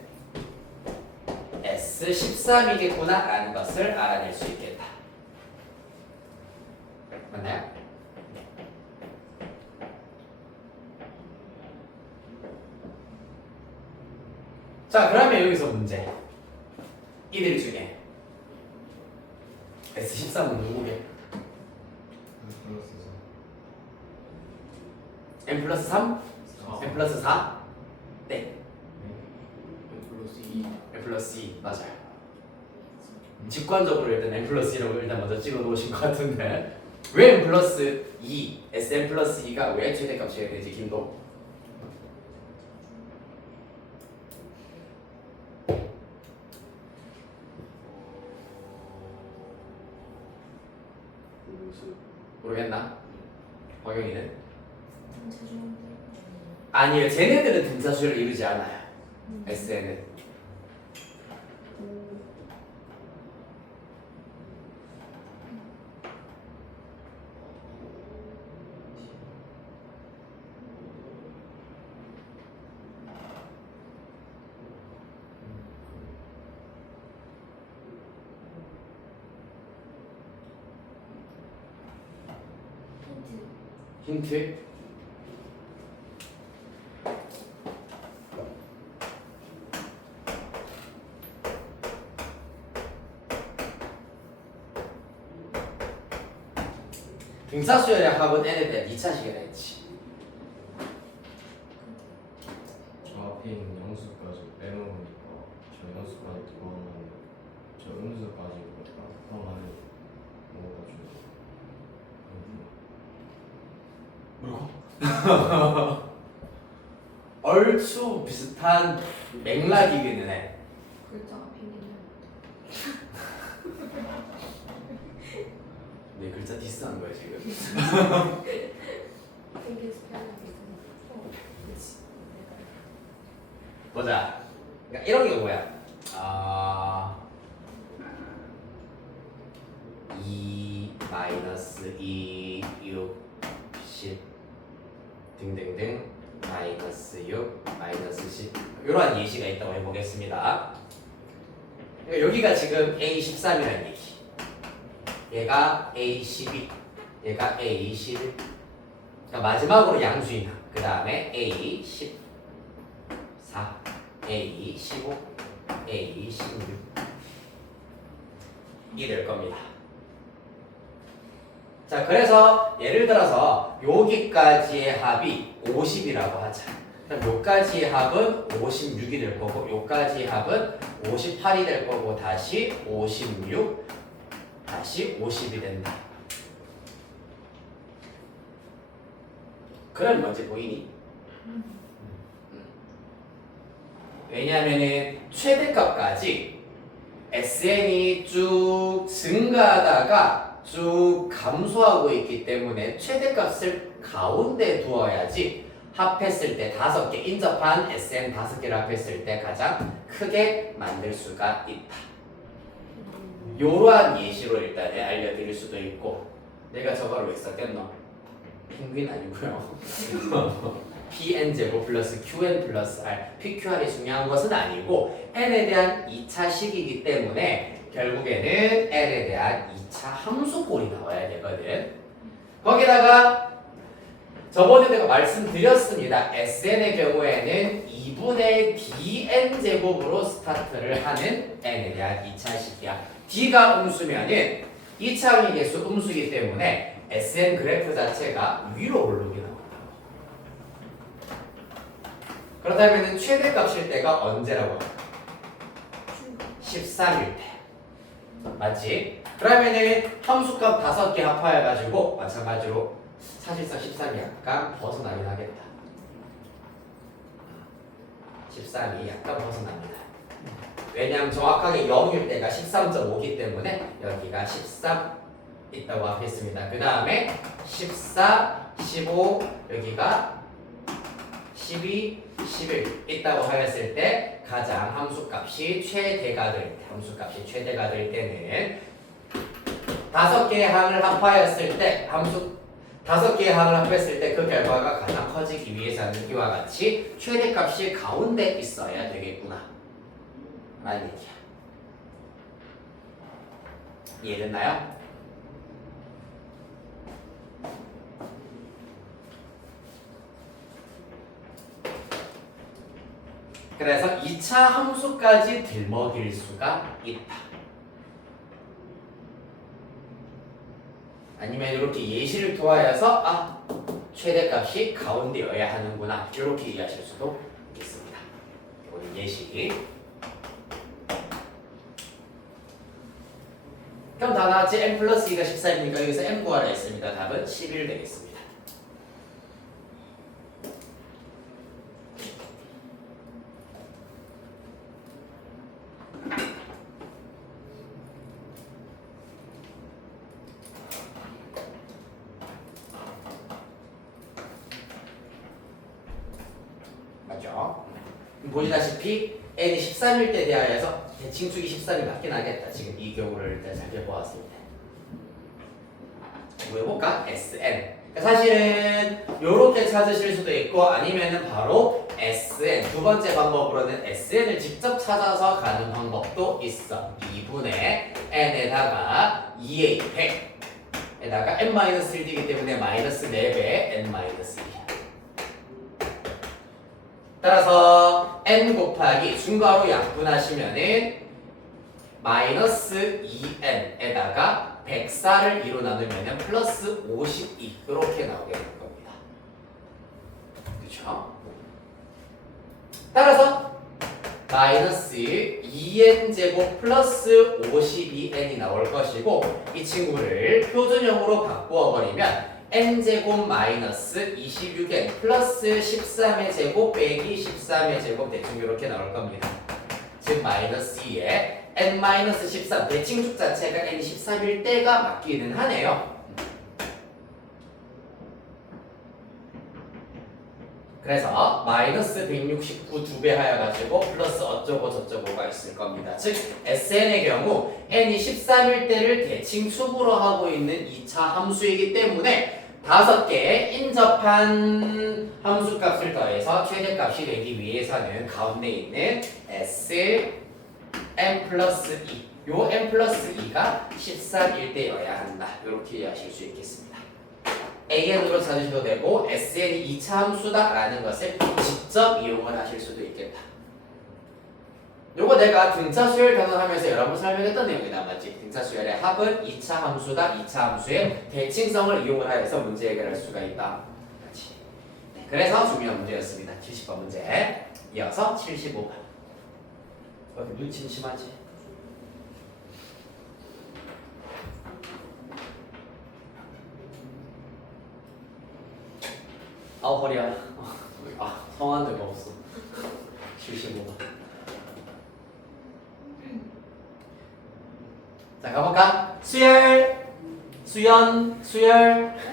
S13이겠구나 라는 것을 알아낼 수 있겠다. 맞나요? 자, 그러면 여기서 문제. 이들 중에 S13은 누구게? M 플러스 3? M 플러스 4? 네. 플러스 2. M 플러스 2 맞아요. 직관적으로 일단 M 플러스 2라고 일단 먼저 찍어 놓으신 것 같은데 왜 M 플러스 2, SM 플러스 2가 왜 최대값이어야 되지, 김도? 모르겠나? 박영이는? 아니에요. 쟤네들은 등차수를 이루지 않아요. SN은. 힌트. 등차수열의 합은 n에 대한 2차식이라 했지. 저 앞에 있는 영수까지 빼놓으니까 저 영수까지 더하면 저 음수까지 더하면 뭐가 좀 얼추 비슷한 맥락이기는 해. 글자가 핑계는 내 글자 디스하는 거야 지금. 핑계 스펠링이 그렇지. 보자. 그러니까 이런 게 뭐야? 2 마이너스 2 6 10 등등등 마이너스 6 마이너스 10 이러한 예시가 있다고 해보겠습니다. 그러니까 여기가 지금 A13이라는 얘기. 얘가 A12, 얘가 A11. 그러니까 마지막으로 양수인 합. 그 다음에 A14, A15, A16 이 될 겁니다. 자, 그래서 예를 들어서 여기까지의 합이 50이라고 하자. 그럼 여기까지의 합은 56이 될 거고 여기까지의 합은 58이 될 거고 다시 56 다시 50이 된다. 그럼 뭔지 보이니? 왜냐하면은 최대값까지 SN이 쭉 증가하다가 쭉 감소하고 있기 때문에 최대값을 가운데 두어야지 합했을 때 5개 인접한 SN 5개를 합했을 때 가장 크게 만들 수가 있다. 이러한 예시로 일단 알려드릴 수도 있고 내가 저거를 왜 썼겠노? 펭귄 아니고요. PN제곱 플러스 QN 플러스 R PQR이 중요한 것은 아니고 N에 대한 2차식이기 때문에 결국에는 N에 대한 2차 함수꼴이 나와야 되거든. 거기다가 저번에 내가 말씀드렸습니다. SN의 경우에는 2분의 DN제곱으로 스타트를 하는 N에 대한 2차식이야. D가 음수면은 2차 항의계수 음수이기 때문에 SN 그래프 자체가 위로 오르게 나온다고. 그렇다면 최대값일 때가 언제라고 할까? 13일 때. 맞지? 그러면은 함수값 5개 합하여가지고 마찬가지로 사실상 13이 약간 벗어나긴 하겠다. 13이 약간 벗어납니다. 왜냐하면 정확하게 0일 때가 13.5기 때문에 여기가 13 있다고 하겠습니다. 그 다음에 14, 15 여기가 12, 11 있다고 하였을 때 가장 함수값이 최대가 될 때, 함수값이 최대가 될 때는 5개의 항을 합하였을 때 5개의 항을 합했을 때 그 결과가 가장 커지기 위해서는 이와 같이 최대값이 가운데 있어야 되겠구나 라는 얘기야. 이해됐나요? 그래서 2차 함수까지 들먹일 수가 있다. 아니면 이렇게 예시를 통하여서 최대값이 가운데여야 하는구나 이렇게 이해하실 수도 있습니다. 오늘 예시. 그럼 다 나왔지? n 플러스 2가 14입니까? 여기서 n 구하라 했습니다. 답은 11 되겠습니다. 맞죠? 보시다시피 n이 13일 때 대하여서 대칭축이 13이 맞긴 하겠다. 지금 이 경우를 일단 살펴보았을 때. 뭐 해볼까? SN. 사실은 이렇게 찾으실 수도 있고 아니면은 바로 SN 두 번째 방법으로는 SN을 직접 찾아서 가는 방법도 있어. 2분의 n에다가 2a 100에다가 n-1이기 때문에 마이너스 4배 n-1. 따라서 n 곱하기 중괄호 약분하시면은 마이너스 2n에다가 104를 2로 나누면 플러스 52 이렇게 나오게 되는 겁니다. 그렇죠? 따라서 마이너스 2n제곱 플러스 52n이 나올 것이고 이 친구를 표준형으로 바꾸어 버리면 n제곱 마이너스 26n 플러스 13의 제곱 빼기 13의 제곱 대충 이렇게 나올 겁니다. 즉 마이너스 2에 n-13 대칭축 자체가 n이 13일 때가 맞기는 하네요. 그래서 마이너스 169 두 배 하여가지고 플러스 어쩌고 저쩌고가 있을 겁니다. 즉 SN의 경우 n이 13일 때를 대칭축으로 하고 있는 2차 함수이기 때문에 5개의 인접한 함수값을 더해서 최대값이 되기 위해서는 가운데 있는 S n 플러스 2, 요 n 플러스 2가 13일 때여야 한다. 이렇게 이해하실 수 있겠습니다. AN으로 찾으셔도 되고 SN이 2차 함수다라는 것을 직접 이용을 하실 수도 있겠다. 요거 내가 등차 수열 단원하면서 여러분 설명했던 내용이다. 맞지? 등차 수열의 합은 2차 함수다. 2차 함수의 대칭성을 이용을 하여서 문제 해결할 수가 있다. 그렇지. 네, 그래서 중요한 문제였습니다. 70번 문제. 이어서 75번. 눈치 심하지? 아우 허리야. 성한 데가 없어. 75번. 자 가볼까? 수열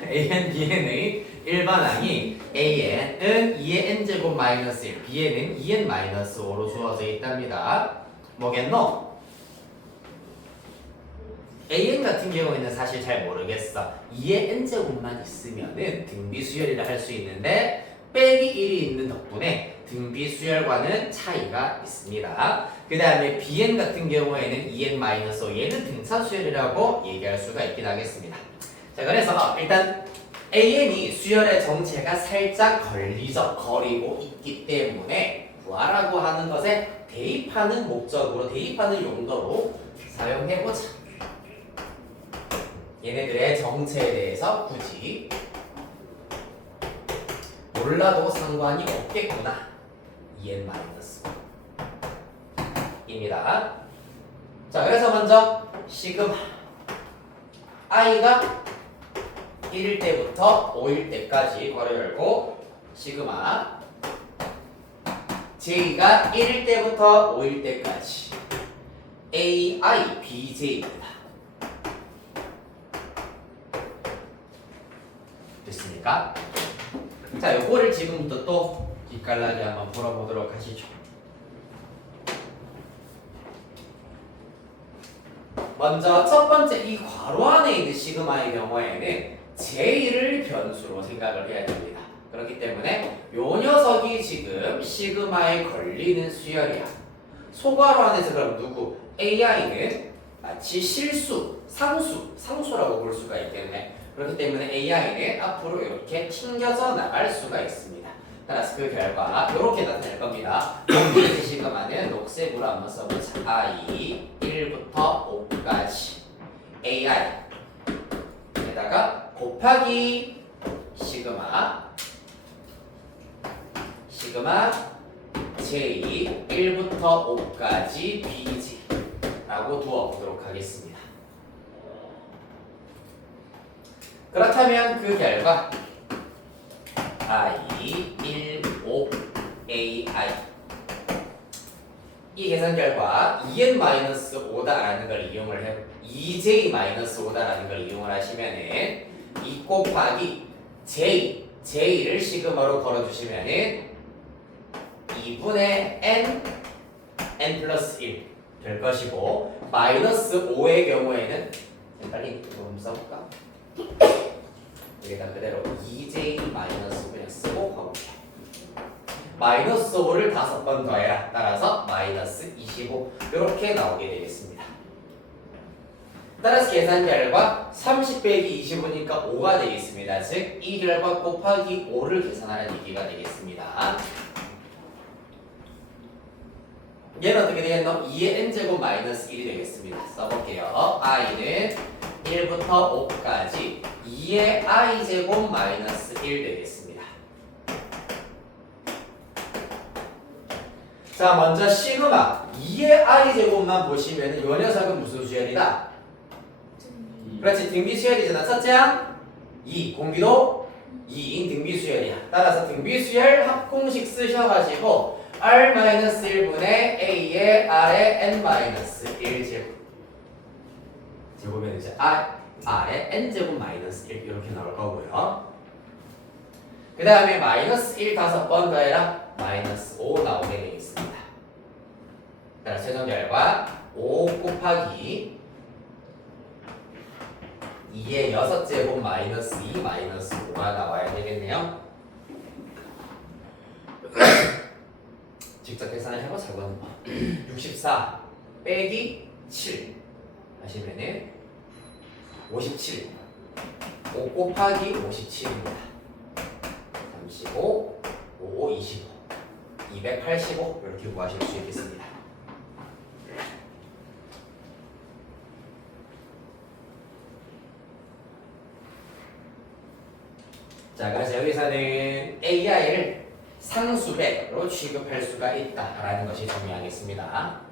AN, BN의 일반항이 AN은 2의 n제곱 마이너스 1, BN은 2n 마이너스 5로 주어져 있답니다. 뭐겠노? AN 같은 경우에는 사실 잘 모르겠어. 2의 n제곱만 있으면은 등비수열이라 할 수 있는데 빼기 1이 있는 덕분에 등비수열과는 차이가 있습니다. 그 다음에 BN 같은 경우에는 2n-5 얘는 등차수열이라고 얘기할 수가 있긴 하겠습니다. 자 그래서 일단 AN이 수열의 정체가 살짝 거리고 있기 때문에 구하라고 하는 것에 대입하는 목적으로 대입하는 용도로 사용해보자. 얘네들의 정체에 대해서 굳이 몰라도 상관이 없겠구나. 2n-. 입니다. 자, 그래서 먼저 시그마 i가 1일 때부터 5일 때까지 괄호 열고 시그마 j가 1일 때부터 5일 때까지 ai bj입니다. 됐습니까? 자, 요거를 지금부터 또 기깔나게 한번 풀어보도록 하시죠. 먼저 첫 번째 이 괄호 안에 있는 시그마의 경우에는 j를 변수로 생각을 해야 됩니다. 그렇기 때문에 요 녀석이 지금 시그마에 걸리는 수열이야. 소괄호 안에서 그럼 누구? AI는 마치 실수, 상수라고 볼 수가 있겠네. 그렇기 때문에 AI는 앞으로 이렇게 튕겨져 나갈 수가 있습니다. 따라서 그 결과 이렇게 나타날 겁니다. 여기 시그마는 녹색으로 한번 써보자. I 1부터 5까지 AI 에다가 곱하기 시그마 J 1부터 5까지 BG 라고 두어보도록 하겠습니다. 그렇다면 그 결과 I 1, 5, AI 이 계산 결과 2n-5다라는 걸 이용을 해 2j-5다라는 걸 이용을 하시면은 2 곱하기 j를 시그마로 걸어주시면은 2분의 n 플러스 1 될 것이고 마이너스 5의 경우에는 빨리 이거 좀 써볼까? 여기다 그대로 2j 마이너스 그냥 쓰고 가볼게요. 마이너스 5를 5번 더해라. 따라서 마이너스 25 이렇게 나오게 되겠습니다. 따라서 계산 결과 30 빼기 25니까 5가 되겠습니다. 즉 이 결과 곱하기 5를 계산하는 얘기가 되겠습니다. 얘는 어떻게 되겠노? 2의 n제곱 마이너스 1이 되겠습니다. 써볼게요. i는 1부터 5까지 2의 i제곱 마이너스 1 되겠습니다. 자, 먼저 시그마 2의 i제곱만 보시면 이 녀석은 무슨 수열이다? 그렇지, 등비 수열이잖아. 첫째야 2, 공비도 2인 등비 수열이야. 따라서 등비 수열 합공식 쓰셔가지고 r-1분의 a의 r의 n-1 제곱 제곱은 이제 r의 n제곱 마이너스 1 이렇게 나올 거고요. 그 다음에 마이너스 1 5번 더해라 마이너스 5 나오게 되어 있습니다. 따라서 최종 결과 5 곱하기 2의 6제곱 마이너스 2 마이너스 5가 나와야 되겠네요. 직접 계산을 해보자고요. 64 빼기 7 하시면은 57 5 곱하기 57입니다. 35 5 25 285 이렇게 구하실 수 있겠습니다. 자, 그래서 여기서는 AI를 상수배로 취급할 수가 있다라는 것이 정리하겠습니다.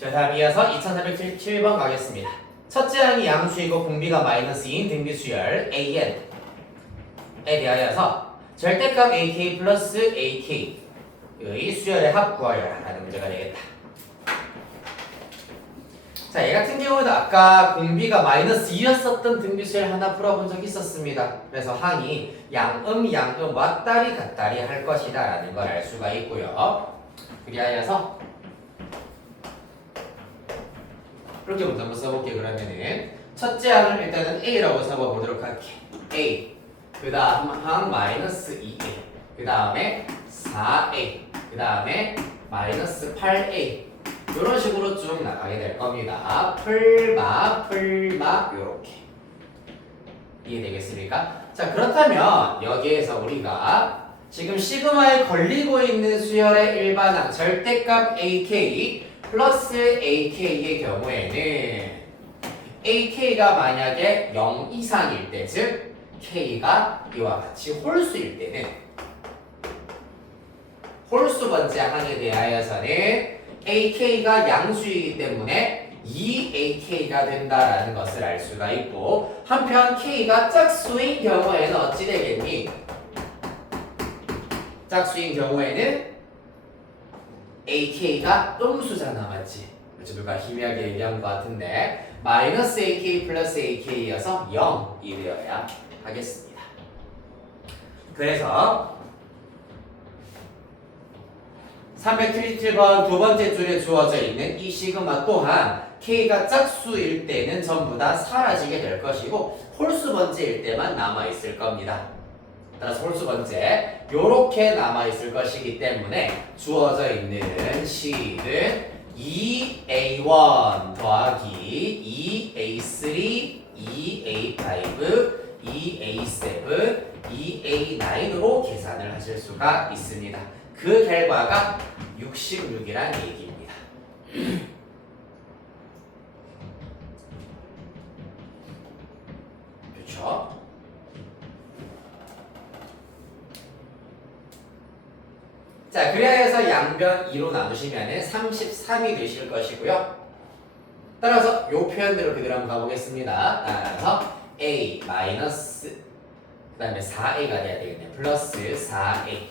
자, 다음 이어서 2377번 가겠습니다. 첫째 항이 양수이고 공비가 마이너스 2인 등비 수열 AN에 대하여서 절대값 AK 플러스 AK의 수열의 합 구하여라 라는 문제가 되겠다. 자, 얘 같은 경우에도 아까 공비가 마이너스 2였었던 등비 수열 하나 풀어본 적이 있었습니다. 그래서 항이 양음 왔다리 갔다리 할 것이다 라는 걸 알 수가 있고요. 그리하여서 그렇게 먼저 한번 써볼게. 그러면은 첫째 항을 일단은 A라고 써보도록 할게. A 그 다음 항 마이너스 2A 그 다음에 4A 그 다음에 마이너스 8A 이런 식으로 쭉 나가게 될 겁니다. 풀막 요렇게 이해되겠습니까? 자, 그렇다면 여기에서 우리가 지금 시그마에 걸리고 있는 수열의 일반항 절대값 AK 플러스 AK의 경우에는 AK가 만약에 0 이상일 때, 즉 K가 이와 같이 홀수일 때는 홀수 번째 항에 대하여서는 AK가 양수이기 때문에 2AK가 된다라는 것을 알 수가 있고, 한편 K가 짝수인 경우에는 어찌 되겠니? 짝수인 경우에는 AK가 음수잖아, 맞지? 그렇죠? 누가 희미하게 얘기한 것 같은데 마이너스 AK 플러스 AK여서 0이 되어야 하겠습니다. 그래서 377번 두 번째 줄에 주어져 있는 이 시그마 또한 K가 짝수일 때는 전부 다 사라지게 될 것이고 홀수 번째일 때만 남아있을 겁니다. 따라서 홀수 번째 요렇게 남아있을 것이기 때문에 주어져 있는 C는 2A1 더하기 2A3 2A5 2A7 2A9으로 계산을 하실 수가 있습니다. 그 결과가 66이란 얘기입니다. 그렇죠? 자, 그래서 양변 2로 나누시면 33이 되실 것이고요. 따라서 이 표현대로 그대로 한번 가보겠습니다. 따라서 A 마이너스 그 다음에 4A가 돼야 되겠네요. 플러스 4A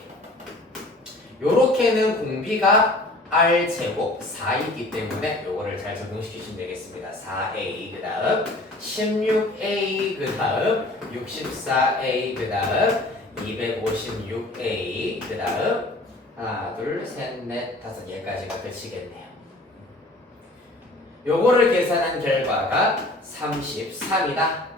요렇게는 공비가 R제곱 4이기 때문에 요거를 잘 적용시키시면 되겠습니다. 4A 그 다음 16A 그 다음 64A 그 다음 256A 그 다음 하나 둘셋넷 다섯 여기까지가 끝이겠네요. 요거를 계산한 결과가 33이다.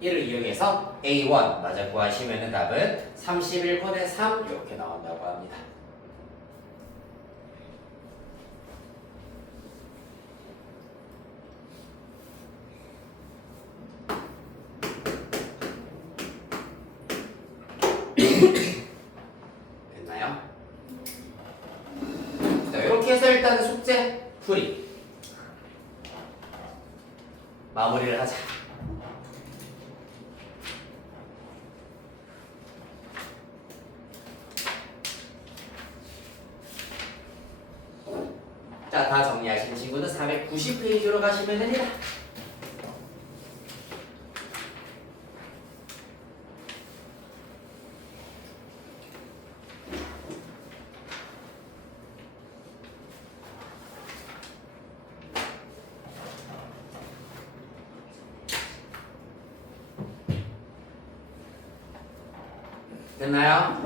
이를 이용해서 A1 맞아 구하시면 답은 31분의 3 이렇게 나온다고 합니다. 됐나요? 자, 이렇게 해서 일단 숙제 풀이 마무리를 하자. 자, 다 정리하신 친구는 490페이지로 가시면 됩니다. 됐나요?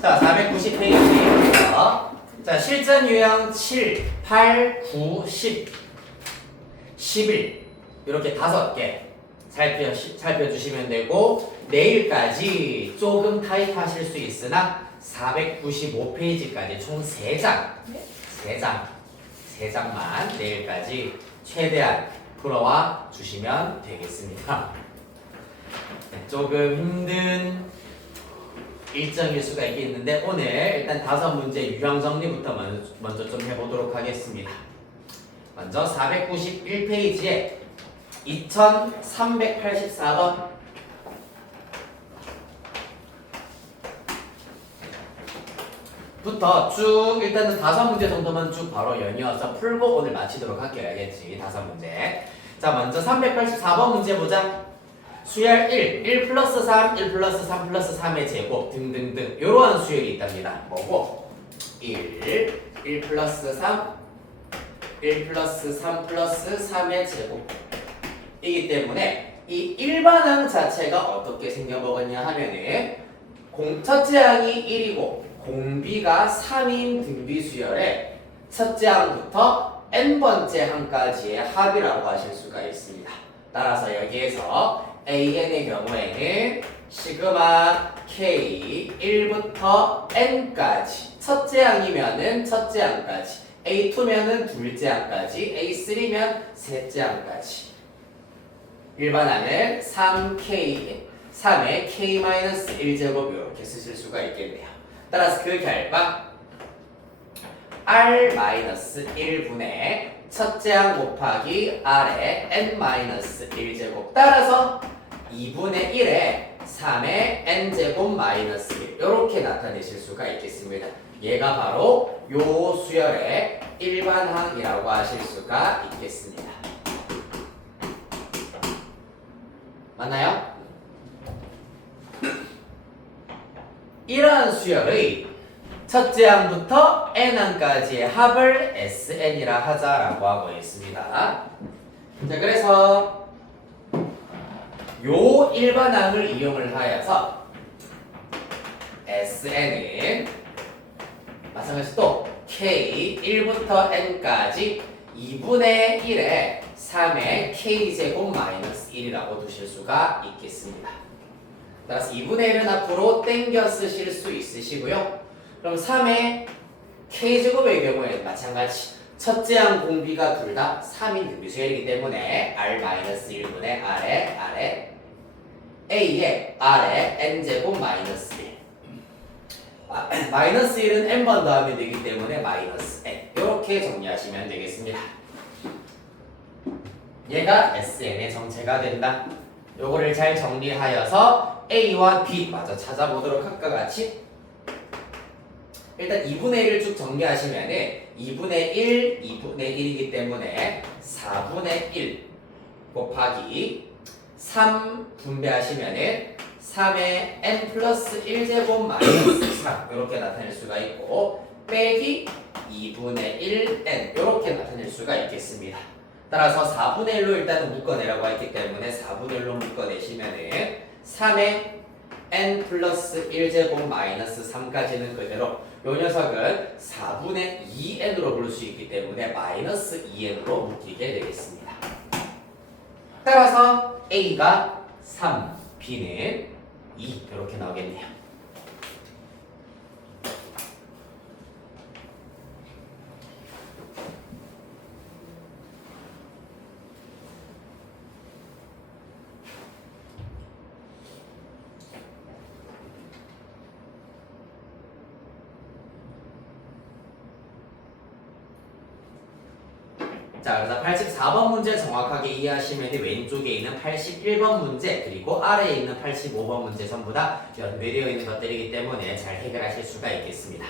자, 490페이지에서 자, 실전 유형 7, 8, 9, 10, 11 이렇게 5개 살펴주시면 되고 내일까지 조금 타입하실 수 있으나 495페이지까지 총 3장 3장만 내일까지 최대한 풀어와 주시면 되겠습니다. 네, 조금 힘든 일정일 수가 있겠는데 오늘 일단 5문제 유형 정리부터 먼저 좀 해보도록 하겠습니다. 먼저 491페이지에 2384번 부터 쭉 일단은 5문제 정도만 쭉 바로 연이어서 풀고 오늘 마치도록 할게요. 알겠지? 5문제. 자, 먼저 384번 문제 보자. 수열 1 플러스 3, 1 플러스 3 플러스 3의 제곱 등등등 이러한 수열이 있답니다. 뭐고? 1 플러스 3, 1 플러스 3 플러스 3의 제곱 이기 때문에 이 일반항 자체가 어떻게 생겨먹었냐 하면은 첫째 항이 1이고 공비가 3인 등비수열의 첫째 항부터 n번째 항까지의 합이라고 하실 수가 있습니다. 따라서 여기에서 AN의 경우에는 시그마 K 1부터 N까지 첫째 항이면은 첫째 항까지 A2면은 둘째 항까지 A3면 셋째 항까지 일반항은 3K 3의 K-1제곱 이렇게 쓰실 수가 있겠네요. 따라서 그 결과 R-1분의 첫째 항 곱하기 R의 N-1제곱 따라서 2분의 1에 3의 N제곱 마이너스 1 이렇게 나타내실 수가 있겠습니다. 얘가 바로 요 수열의 일반항이라고 하실 수가 있겠습니다. 맞나요? 이러한 수열의 첫째 항부터 n항까지의 합을 SN이라 하자라고 하고 있습니다. 자, 그래서 요 일반항을 이용을 하여서 SN은 마찬가지 또 K 1부터 N까지 2분의 1에 3의 K제곱 마이너스 1이라고 두실 수가 있겠습니다. 따라서 2분의 1은 앞으로 땡겨 쓰실 수 있으시고요. 그럼 3의 K제곱의 경우에는 마찬가지 첫째 항 공비가 둘 다 3인 등비수열이기 때문에 R-1분의 R의 A의 R의 N제곱 마이너스 1 마이너스 1은 N번 더하면 되기 때문에 마이너스 N 이렇게 정리하시면 되겠습니다. 얘가 SN의 정체가 된다. 요거를 잘 정리하여서 A와 B 마저 찾아보도록 할까 같이 일단 2분의 1을 쭉 정리하시면은 2분의 1, 2분의 1이기 때문에 4분의 1 곱하기 3 분배하시면은 3의 n 플러스 1제곱 마이너스 3 이렇게 나타낼 수가 있고 빼기 2분의 1n 이렇게 나타낼 수가 있겠습니다. 따라서 4분의 1로 일단은 묶어내라고 했기 때문에 4분의 1로 묶어내시면은 3의 n 플러스 1제곱 마이너스 3까지는 그대로 요 녀석은 4분의 2n으로 부를 수 있기 때문에 마이너스 2n으로 묶이게 되겠습니다. 따라서 A가 3, B는 2 이렇게 나오겠네요. 자, 그래서 84번 문제 정확하게 이해하시면 왼쪽에 있는 81번 문제 그리고 아래에 있는 85번 문제 전부 다 연결되어 있는 것들이기 때문에 잘 해결하실 수가 있겠습니다.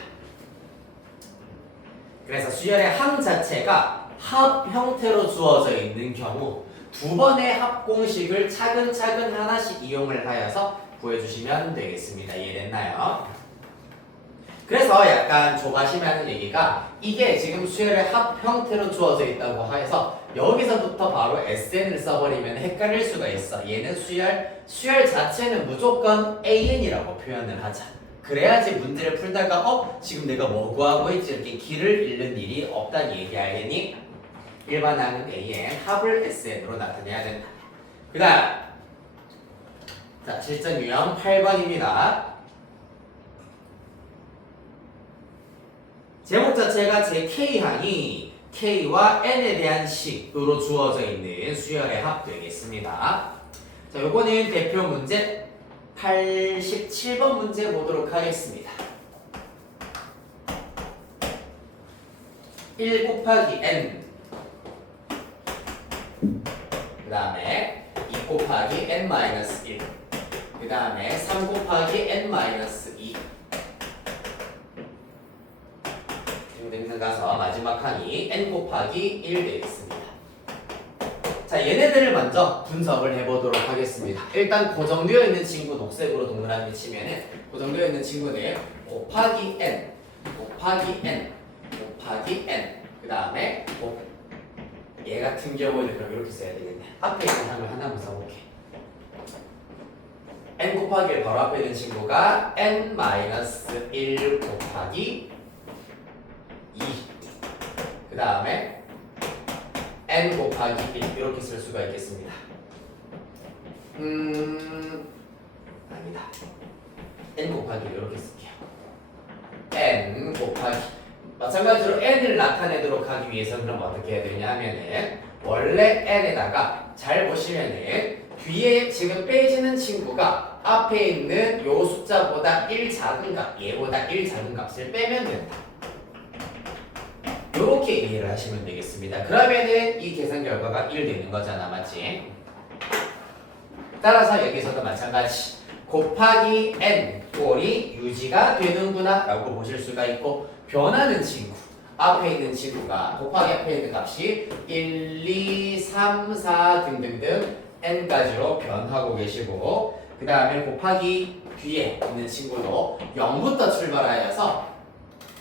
그래서 수열의 함 자체가 합 형태로 주어져 있는 경우 두 번의 합 공식을 차근차근 하나씩 이용을 하여서 구해주시면 되겠습니다. 이해됐나요? 그래서 약간 조바심이 하는 얘기가 이게 지금 수열의 합 형태로 주어져 있다고 해서 여기서부터 바로 SN을 써버리면 헷갈릴 수가 있어. 얘는 수열 자체는 무조건 AN이라고 표현을 하자. 그래야지 문제를 풀다가 지금 내가 뭐 구하고 있지 이렇게 길을 잃는 일이 없다는 얘기 알겠니? 일반항은 AN, 합을 SN으로 나타내야 된다. 그 다음 자 실전 유형 8번입니다. 제목 자체가 제 K항이 K와 N에 대한 식으로 주어져 있는 수열의 합 되겠습니다. 자, 요거는 대표 문제 87번 문제 보도록 하겠습니다. 1 곱하기 N 그 다음에 2 곱하기 N-1 그 다음에 3 곱하기 N-2 등등 가서 마지막 항이 n 곱하기 1 되겠습니다. 자, 얘네들을 먼저 분석을 해보도록 하겠습니다. 일단 고정되어 있는 친구 녹색으로 동그라미 치면은 고정되어 있는 친구는 곱하기 n, 곱하기 n, 곱하기 n 그 다음에 얘 같은 경우에는 그럼 이렇게 써야 되겠네. 앞에 있는 항을 하나만 써볼게. n 곱하기 1 바로 앞에 있는 친구가 n-1 곱하기 2. 그 다음에 n 곱하기 1 이렇게 쓸 수가 있겠습니다. 아니다. n 곱하기 1 이렇게 쓸게요. n 곱하기 마찬가지로 n을 나타내도록 하기 위해서는 그럼 어떻게 해야 되냐 하면은 원래 n에다가 잘 보시면은 뒤에 지금 빼지는 친구가 앞에 있는 요 숫자보다 1 작은 값, 얘보다 1 작은 값을 빼면 된다. 이렇게 이해를 하시면 되겠습니다. 그러면은 이 계산 결과가 1 되는 거잖아, 맞지? 따라서 여기서도 마찬가지 곱하기 n 꼴이 유지가 되는구나 라고 보실 수가 있고 변하는 친구 앞에 있는 친구가 곱하기 앞에 있는 값이 1, 2, 3, 4 등등등 n까지로 변하고 계시고 그 다음에 곱하기 뒤에 있는 친구도 0부터 출발하여서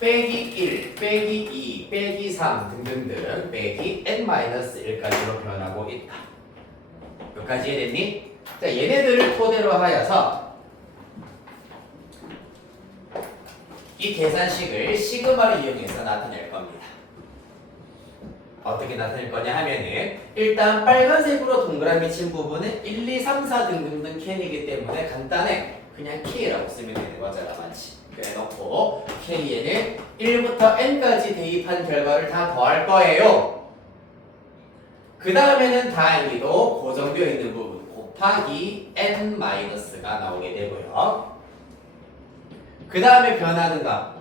빼기 1, 빼기 2, 빼기 3 등등등 빼기 n-1까지로 변하고 있다. 여기까지 이해됐니? 자, 얘네들을 토대로 하여서 이 계산식을 시그마를 이용해서 나타낼 겁니다. 어떻게 나타낼 거냐 하면은 일단 빨간색으로 동그라미 친 부분은 1, 2, 3, 4 등등등 캔이기 때문에 간단해. 그냥 K라고 쓰면 되는 거잖아, 맞지? 그래 놓고 K에는 1부터 N까지 대입한 결과를 다 더할 거예요. 그 다음에는 다행히도 고정되어 있는 부분 곱하기 N-가 나오게 되고요. 그 다음에 변하는 값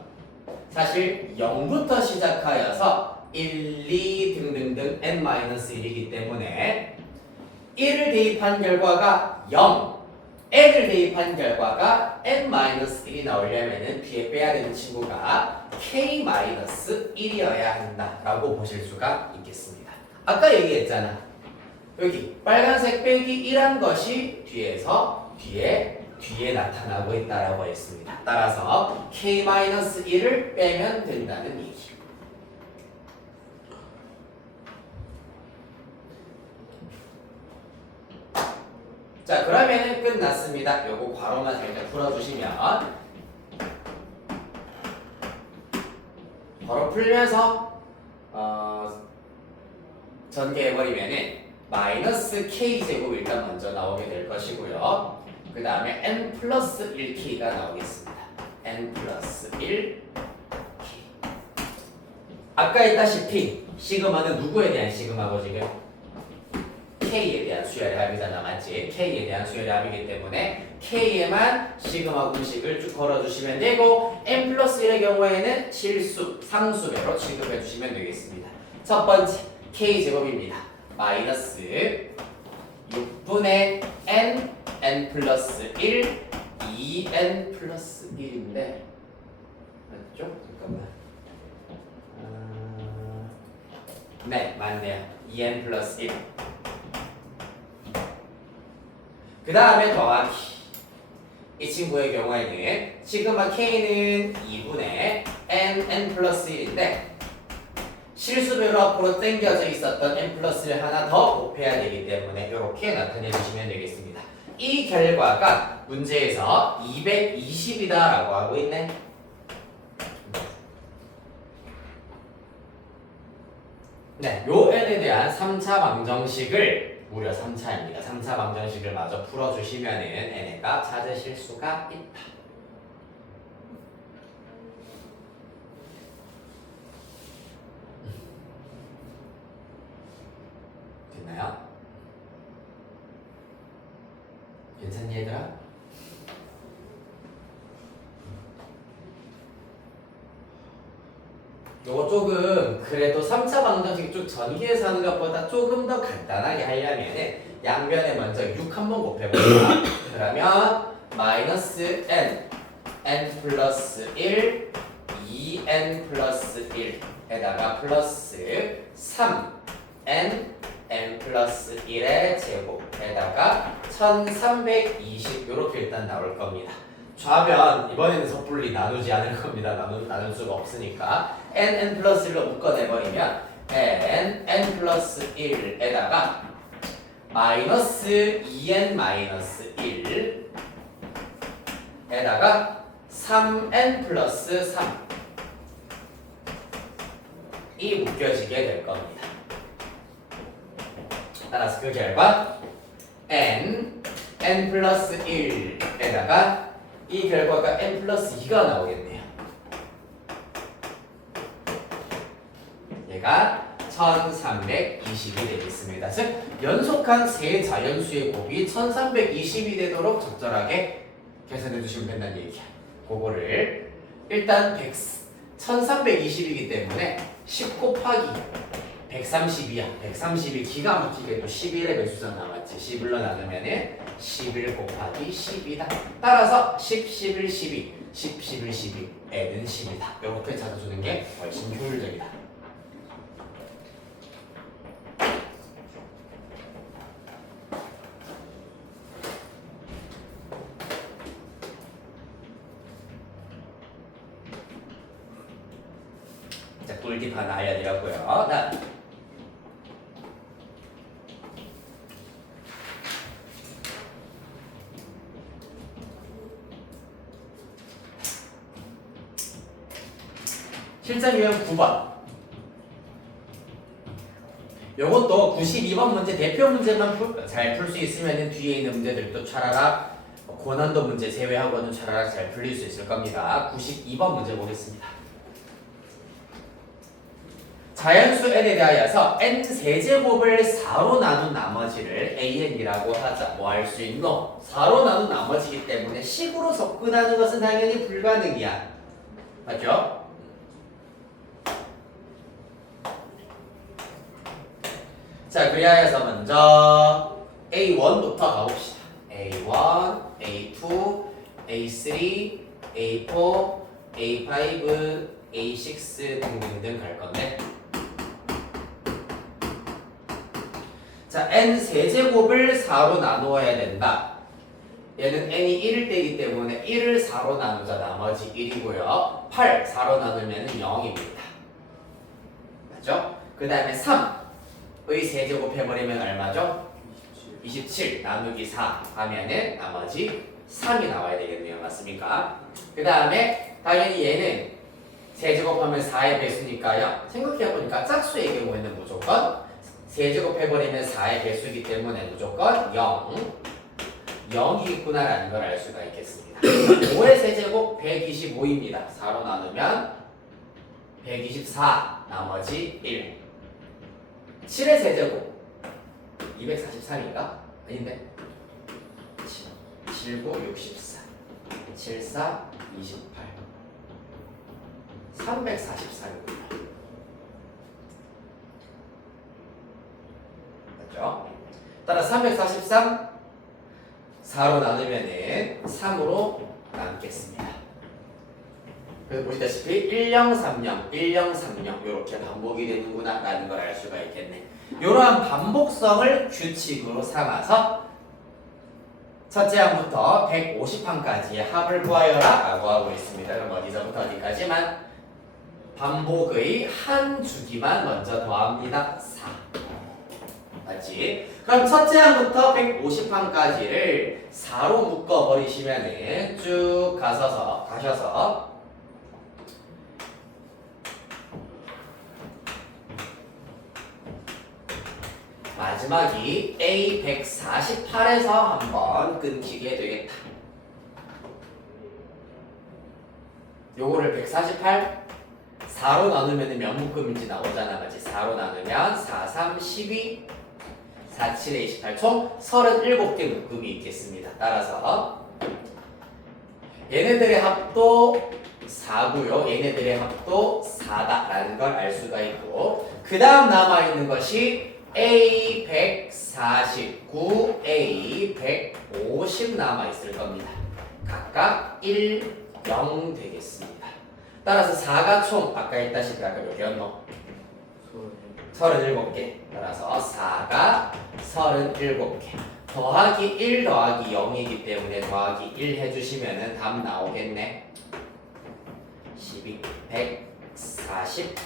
사실 0부터 시작하여서 1, 2 등등등 N-1이기 때문에 1을 대입한 결과가 0 n을 대입한 결과가 n-1이 나오려면 뒤에 빼야 되는 친구가 k-1이어야 한다라고 보실 수가 있겠습니다. 아까 얘기했잖아. 여기 빨간색 빼기 1한 것이 뒤에 나타나고 있다라고 했습니다. 따라서 k-1을 빼면 된다는 얘기. 자, 그러면은 끝났습니다. 요거 괄호만 살짝 풀어주시면 바로 풀면서 전개해버리면은 마이너스 k제곱 일단 먼저 나오게 될 것이고요. 그 다음에 n 플러스 1k가 나오겠습니다. n 플러스 1k. 아까 했다시피 시그마는 누구에 대한 시그마고 지금? k에 대한 수열의 합이잖아, 맞지? k에 대한 수열의 합이기 때문에 k에만 시그마 공식을 쭉 걸어주시면 되고 n 플러스 1의 경우에는 실수, 상수배로 취급해 주시면 되겠습니다. 첫 번째 k제곱입니다. 마이너스 6분의 n 플러스 1 2n 플러스 1인데 맞죠? 잠깐만. 네, 맞네요. 2n 플러스 1. 그 다음에 더하기. 이 친구의 경우에는 시그마 k는 2분의 n 플러스 1인데 실수배로 앞으로 당겨져 있었던 n 플러스를 하나 더 곱해야 되기 때문에 이렇게 나타내 주시면 되겠습니다. 이 결과가 문제에서 220이다 라고 하고 있네. 네, 요 n에 대한 3차 방정식을 무려 3차입니다. 3차 방정식을 마저 풀어주시면은 n가 찾으실 수가 있다. 됐나요? 괜찮니 얘들아? 요거 조금 그래도 3차 방정식 쭉 전기해서 하는 것보다 조금 더 간단하게 하려면은 양변에 먼저 6 한번 곱해볼까? 그러면 마이너스 n 플러스 1 2n 플러스 1에다가 플러스 3n 플러스 1의 제곱에다가 1320 이렇게 일단 나올 겁니다. 좌변 이번에는 섣불리 나누지 않을 겁니다. 나눌 수가 없으니까 n 플러스 1로 묶어내버리면 n 플러스 1에다가 마이너스 2n 마이너스 1에다가 3n 플러스 3이 묶여지게 될 겁니다. 따라서 그 결과 n 플러스 1에다가 이 결과가 n 플러스 2가 나오겠네요. 얘가 1320이 되겠습니다. 즉 연속한 세 자연수의 곱이 1320이 되도록 적절하게 계산해 주시면 된다는 얘기야. 그거를 일단 1320이기 때문에 10 곱하기 130이야. 130이 기가 막히게 또 11의 배수가 나왔지. 11로 나누면은 11 곱하기 10이다. 따라서 10, 11, 12, 10, 11, 12, n은 10이다. 이렇게 찾아주는 게 훨씬 효율적이다. 자, 꿀팁 하나 알려드렸고요. 실전 유형 9번. 요것도 92번 문제 대표 문제만 잘 풀 수 있으면 뒤에 있는 문제들도 차라락 고난도 문제 제외하고는 차라락 잘 풀릴 수 있을 겁니다. 92번 문제 보겠습니다. 자연수 n에 대하여서 n 세제곱을 4로 나눈 나머지를 an이라고 하자. 뭐 할 수 있노? 4로 나눈 나머지이기 때문에 식으로 접근하는 것은 당연히 불가능이야. 맞죠? 자, 그리하여서 먼저 A1부터 가봅시다. A1, A2, A3, A4, A5, A6 등등등 갈 건데 자, n 세제곱을 4로 나누어야 된다. 얘는 n이 1일 때이기 때문에 1을 4로 나누자. 나머지 1이고요. 8 4로 나누면 0입니다. 맞죠? 그 다음에 3의 세제곱 해버리면 얼마죠? 27 나누기 4 하면은 나머지 3이 나와야 되겠네요. 맞습니까? 그 다음에 당연히 얘는 세제곱하면 4의 배수니까요. 생각해보니까 짝수의 경우에는 무조건 세제곱해버리면 4의 배수이기 때문에 무조건 0이 있구나라는 걸 알 수가 있겠습니다. 5의 세제곱 125입니다. 4로 나누면 124 나머지 1. 7의 세제곱 243인가? 아닌데 7, 9, 64 7, 4, 28 344입니다. 맞죠? 따라 343 4로 나누면은 3으로 남겠습니다. 그래서 보시다시피 1030, 1030 이렇게 반복이 되는구나 라는 걸 알 수가 있겠네. 이러한 반복성을 규칙으로 삼아서 첫째 항부터 150항까지의 합을 구하여라 라고 하고 있습니다. 그럼 어디서부터 어디까지만? 반복의 한 주기만 먼저 더합니다. 4. 맞지? 그럼 첫째 항부터 150항까지를 4로 묶어버리시면은 쭉 가셔서 마지막이 A148에서 한번 끊기게 되겠다. 요거를 148 4로 나누면 몇 묶음인지 나오잖아. 맞지? 4로 나누면 4, 3, 12 4, 7에 28 총 37개 묶음이 있겠습니다. 따라서 얘네들의 합도 4고요. 얘네들의 합도 4다라는 걸 알 수가 있고 그 다음 남아있는 것이 A149, A150 남아있을 겁니다. 각각 1, 0 되겠습니다. 따라서 4가 총 아까 했다시피 아까 몇 개였노? 37개. 따라서 4가 37개. 더하기 1 더하기 0이기 때문에 더하기 1 해주시면은 답 나오겠네. 12, 140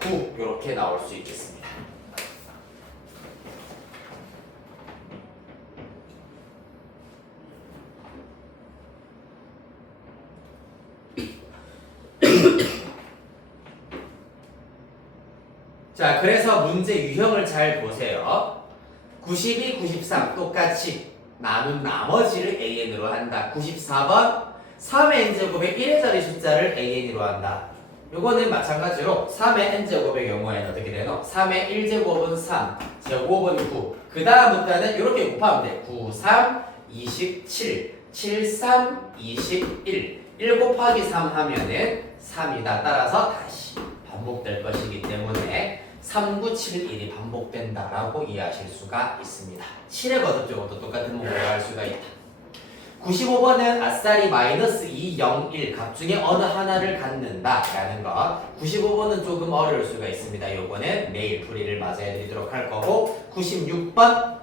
9 이렇게 나올 수 있겠습니다. 자, 그래서 문제 유형을 잘 보세요. 92, 93 똑같이 나눈 나머지를 AN으로 한다. 94번 3의 n제곱의 1의 자리 숫자를 AN으로 한다. 요거는 마찬가지로 3의 n제곱의 경우에는 어떻게 되노? 3의 1제곱은 3, 제곱은 9. 그 다음부터는 이렇게 곱하면 돼. 9, 3, 27, 7, 3, 21. 1 곱하기 3 하면은 3이다. 따라서 다시 반복될 것이기 때문에 3, 9, 7, 1이 반복된다라고 이해하실 수가 있습니다. 7의 거듭적어도 똑같은 문구로 할 수가 있다. 95번은 아싸리 마이너스 2, 0, 1 값 중에 어느 하나를 갖는다 라는 것. 95번은 조금 어려울 수가 있습니다. 요거는 내일 풀이를 맞아야 드리도록 할 거고 96번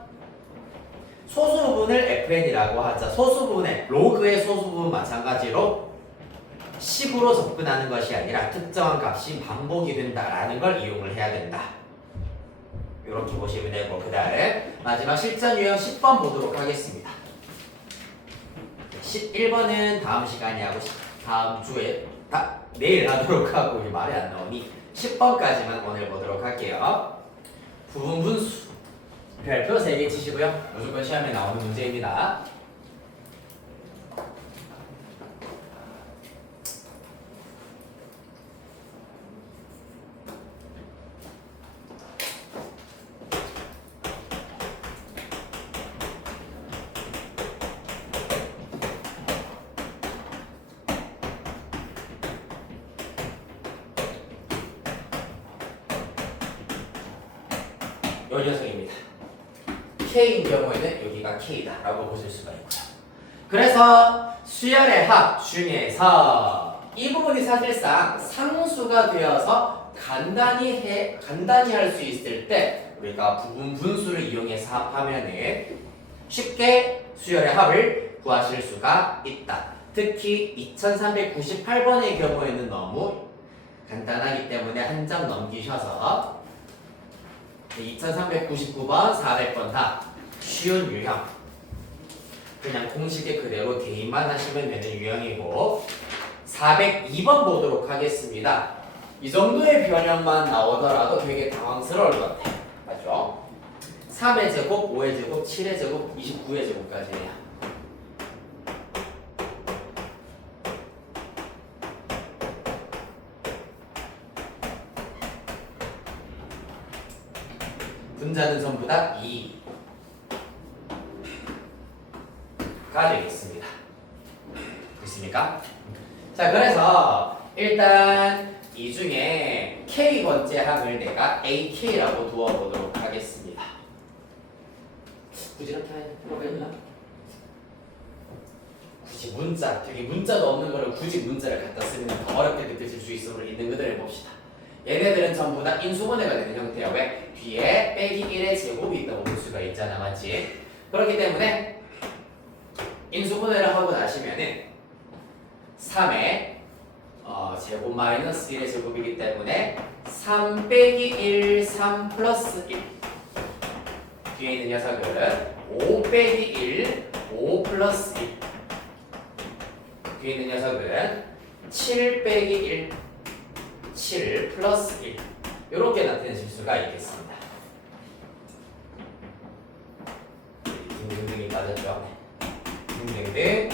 소수부분을 FN이라고 하자. 소수부분의 로그의 소수부분 마찬가지로 10으로 접근하는 것이 아니라 특정한 값이 반복이 된다라는 걸 이용을 해야 된다. 이렇게 보시면 되고 그 다음에 마지막 실전 유형 10번 보도록 하겠습니다. 11번은 다음 시간에 하고 다음 주에 내일 하도록 하고 말이 안 나오니 10번까지만 오늘 보도록 할게요. 부분분수 별표 3개 치시고요. 무조건 시험에 나오는 문제입니다. 요 녀석입니다. K인 경우에는 여기가 K다 라고 보실 수가 있고요. 그래서 수열의 합 중에서 이 부분이 사실상 상수가 되어서 간단히 할 수 있을 때 우리가 부분 분수를 이용해서 합하면은 쉽게 수열의 합을 구하실 수가 있다. 특히 2398번의 경우에는 너무 간단하기 때문에 한 장 넘기셔서 2399번, 400번 다 쉬운 유형. 그냥 공식에 그대로 대입만 하시면 되는 유형이고 402번 보도록 하겠습니다. 이 정도의 변형만 나오더라도 되게 당황스러울 것 같아요. 맞죠? 3의 제곱, 5의 제곱, 7의 제곱, 29의 제곱까지네요. 분자는 전부 다 2가 되겠습니다. 됐습니까? 자, 그래서 일단 이 중에 K번째 항을 내가 AK라고 두어보도록 하겠습니다. 굳이 이렇게 할 필요가 있나? 굳이 문자, 되게 문자도 없는 거를 굳이 문자를 갖다 쓰면 더 어렵게 느껴질 수 있음을 있는 그대로 봅시다. 얘네들은 전부 다 인수분해가 되는 형태야. 왜? 뒤에 빼기 1의 제곱이 있다고 볼 수가 있잖아. 맞지? 그렇기 때문에 인수분해를 하고 나시면은 3의 제곱 마이너스 1의 제곱이기 때문에 3 빼기 1, 3 플러스 1 뒤에 있는 녀석은 5 빼기 1, 5 플러스 1 뒤에 있는 녀석은 7 빼기 1, 7 플러스 1 이렇게 나타내실 수가 있겠습니다. 등등등이 맞았죠? 등등등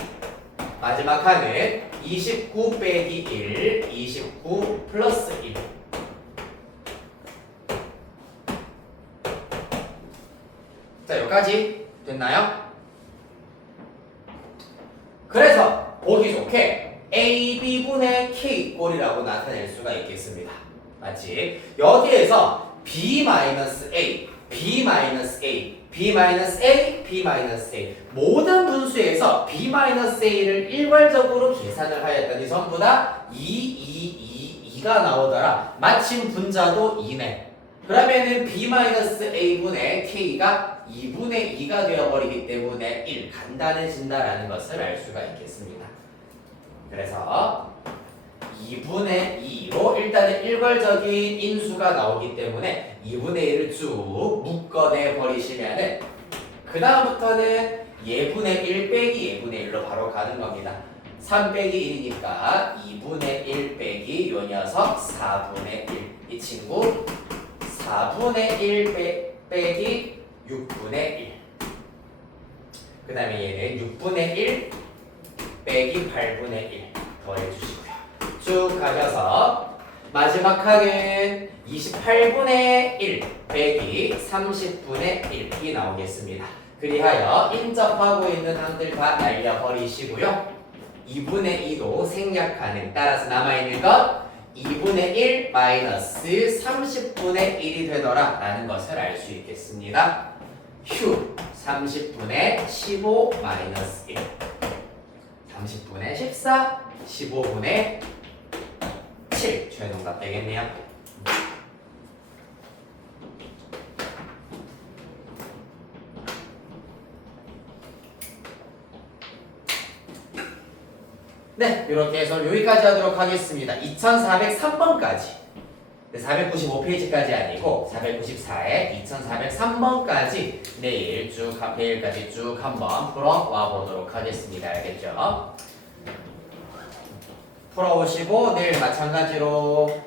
마지막 항은 29 빼기 1, 29 플러스 1 자, 여기까지 됐나요? 그래서 보기 좋게 AB분의 K꼴이라고 나타낼 수가 있겠습니다. 맞지? 여기에서 B-A, B-A, B-A, B-A 모든 분수에서 B-A를 일괄적으로 계산을 하였더니 전부 다 2가 나오더라. 마침 분자도 2네. 그러면은 B-A분의 K가 2분의 2가 되어버리기 때문에 1 간단해진다라는 것을 알 수가 있겠습니다. 그래서 2분의 2로 일단은 일괄적인 인수가 나오기 때문에 2분의 1을 쭉 묶어내 버리시면은 그 다음부터는 예분의 1 빼기 예분의 1로 바로 가는 겁니다. 3 빼기 1이니까 2분의 1 빼기 요 녀석 4분의 1 이 친구 4분의 1 빼기 6분의 1 그 다음에 얘는 6분의 1 빼기 8분의 1 더해주시고요. 쭉 가셔서 마지막 항은 28분의 1 빼기 30분의 1이 나오겠습니다. 그리하여 인접하고 있는 항들 다 날려버리시고요. 2분의 2도 생략 가능. 따라서 남아있는 것 2분의 1 마이너스 30분의 1이 되더라 라는 것을 알 수 있겠습니다. 휴 30분의 15 마이너스 1 30분의 14 15분의 7 최종답 되겠네요. 네, 이렇게 해서 여기까지 하도록 하겠습니다. 2403번까지 495페이지까지 아니고 494에 2403번까지 내일 쭉 내일까지 쭉 한번 풀어와 보도록 하겠습니다. 알겠죠? 풀어오시고 내일 마찬가지로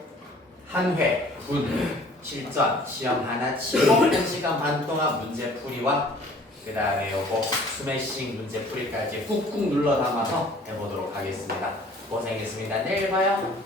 한 회, 분, 실전, 시험 하나 치고 1시간 반 동안 문제풀이와 그 다음에 요거 스매싱 문제풀이까지 꾹꾹 눌러 담아서 해보도록 하겠습니다. 고생했습니다. 내일 봐요.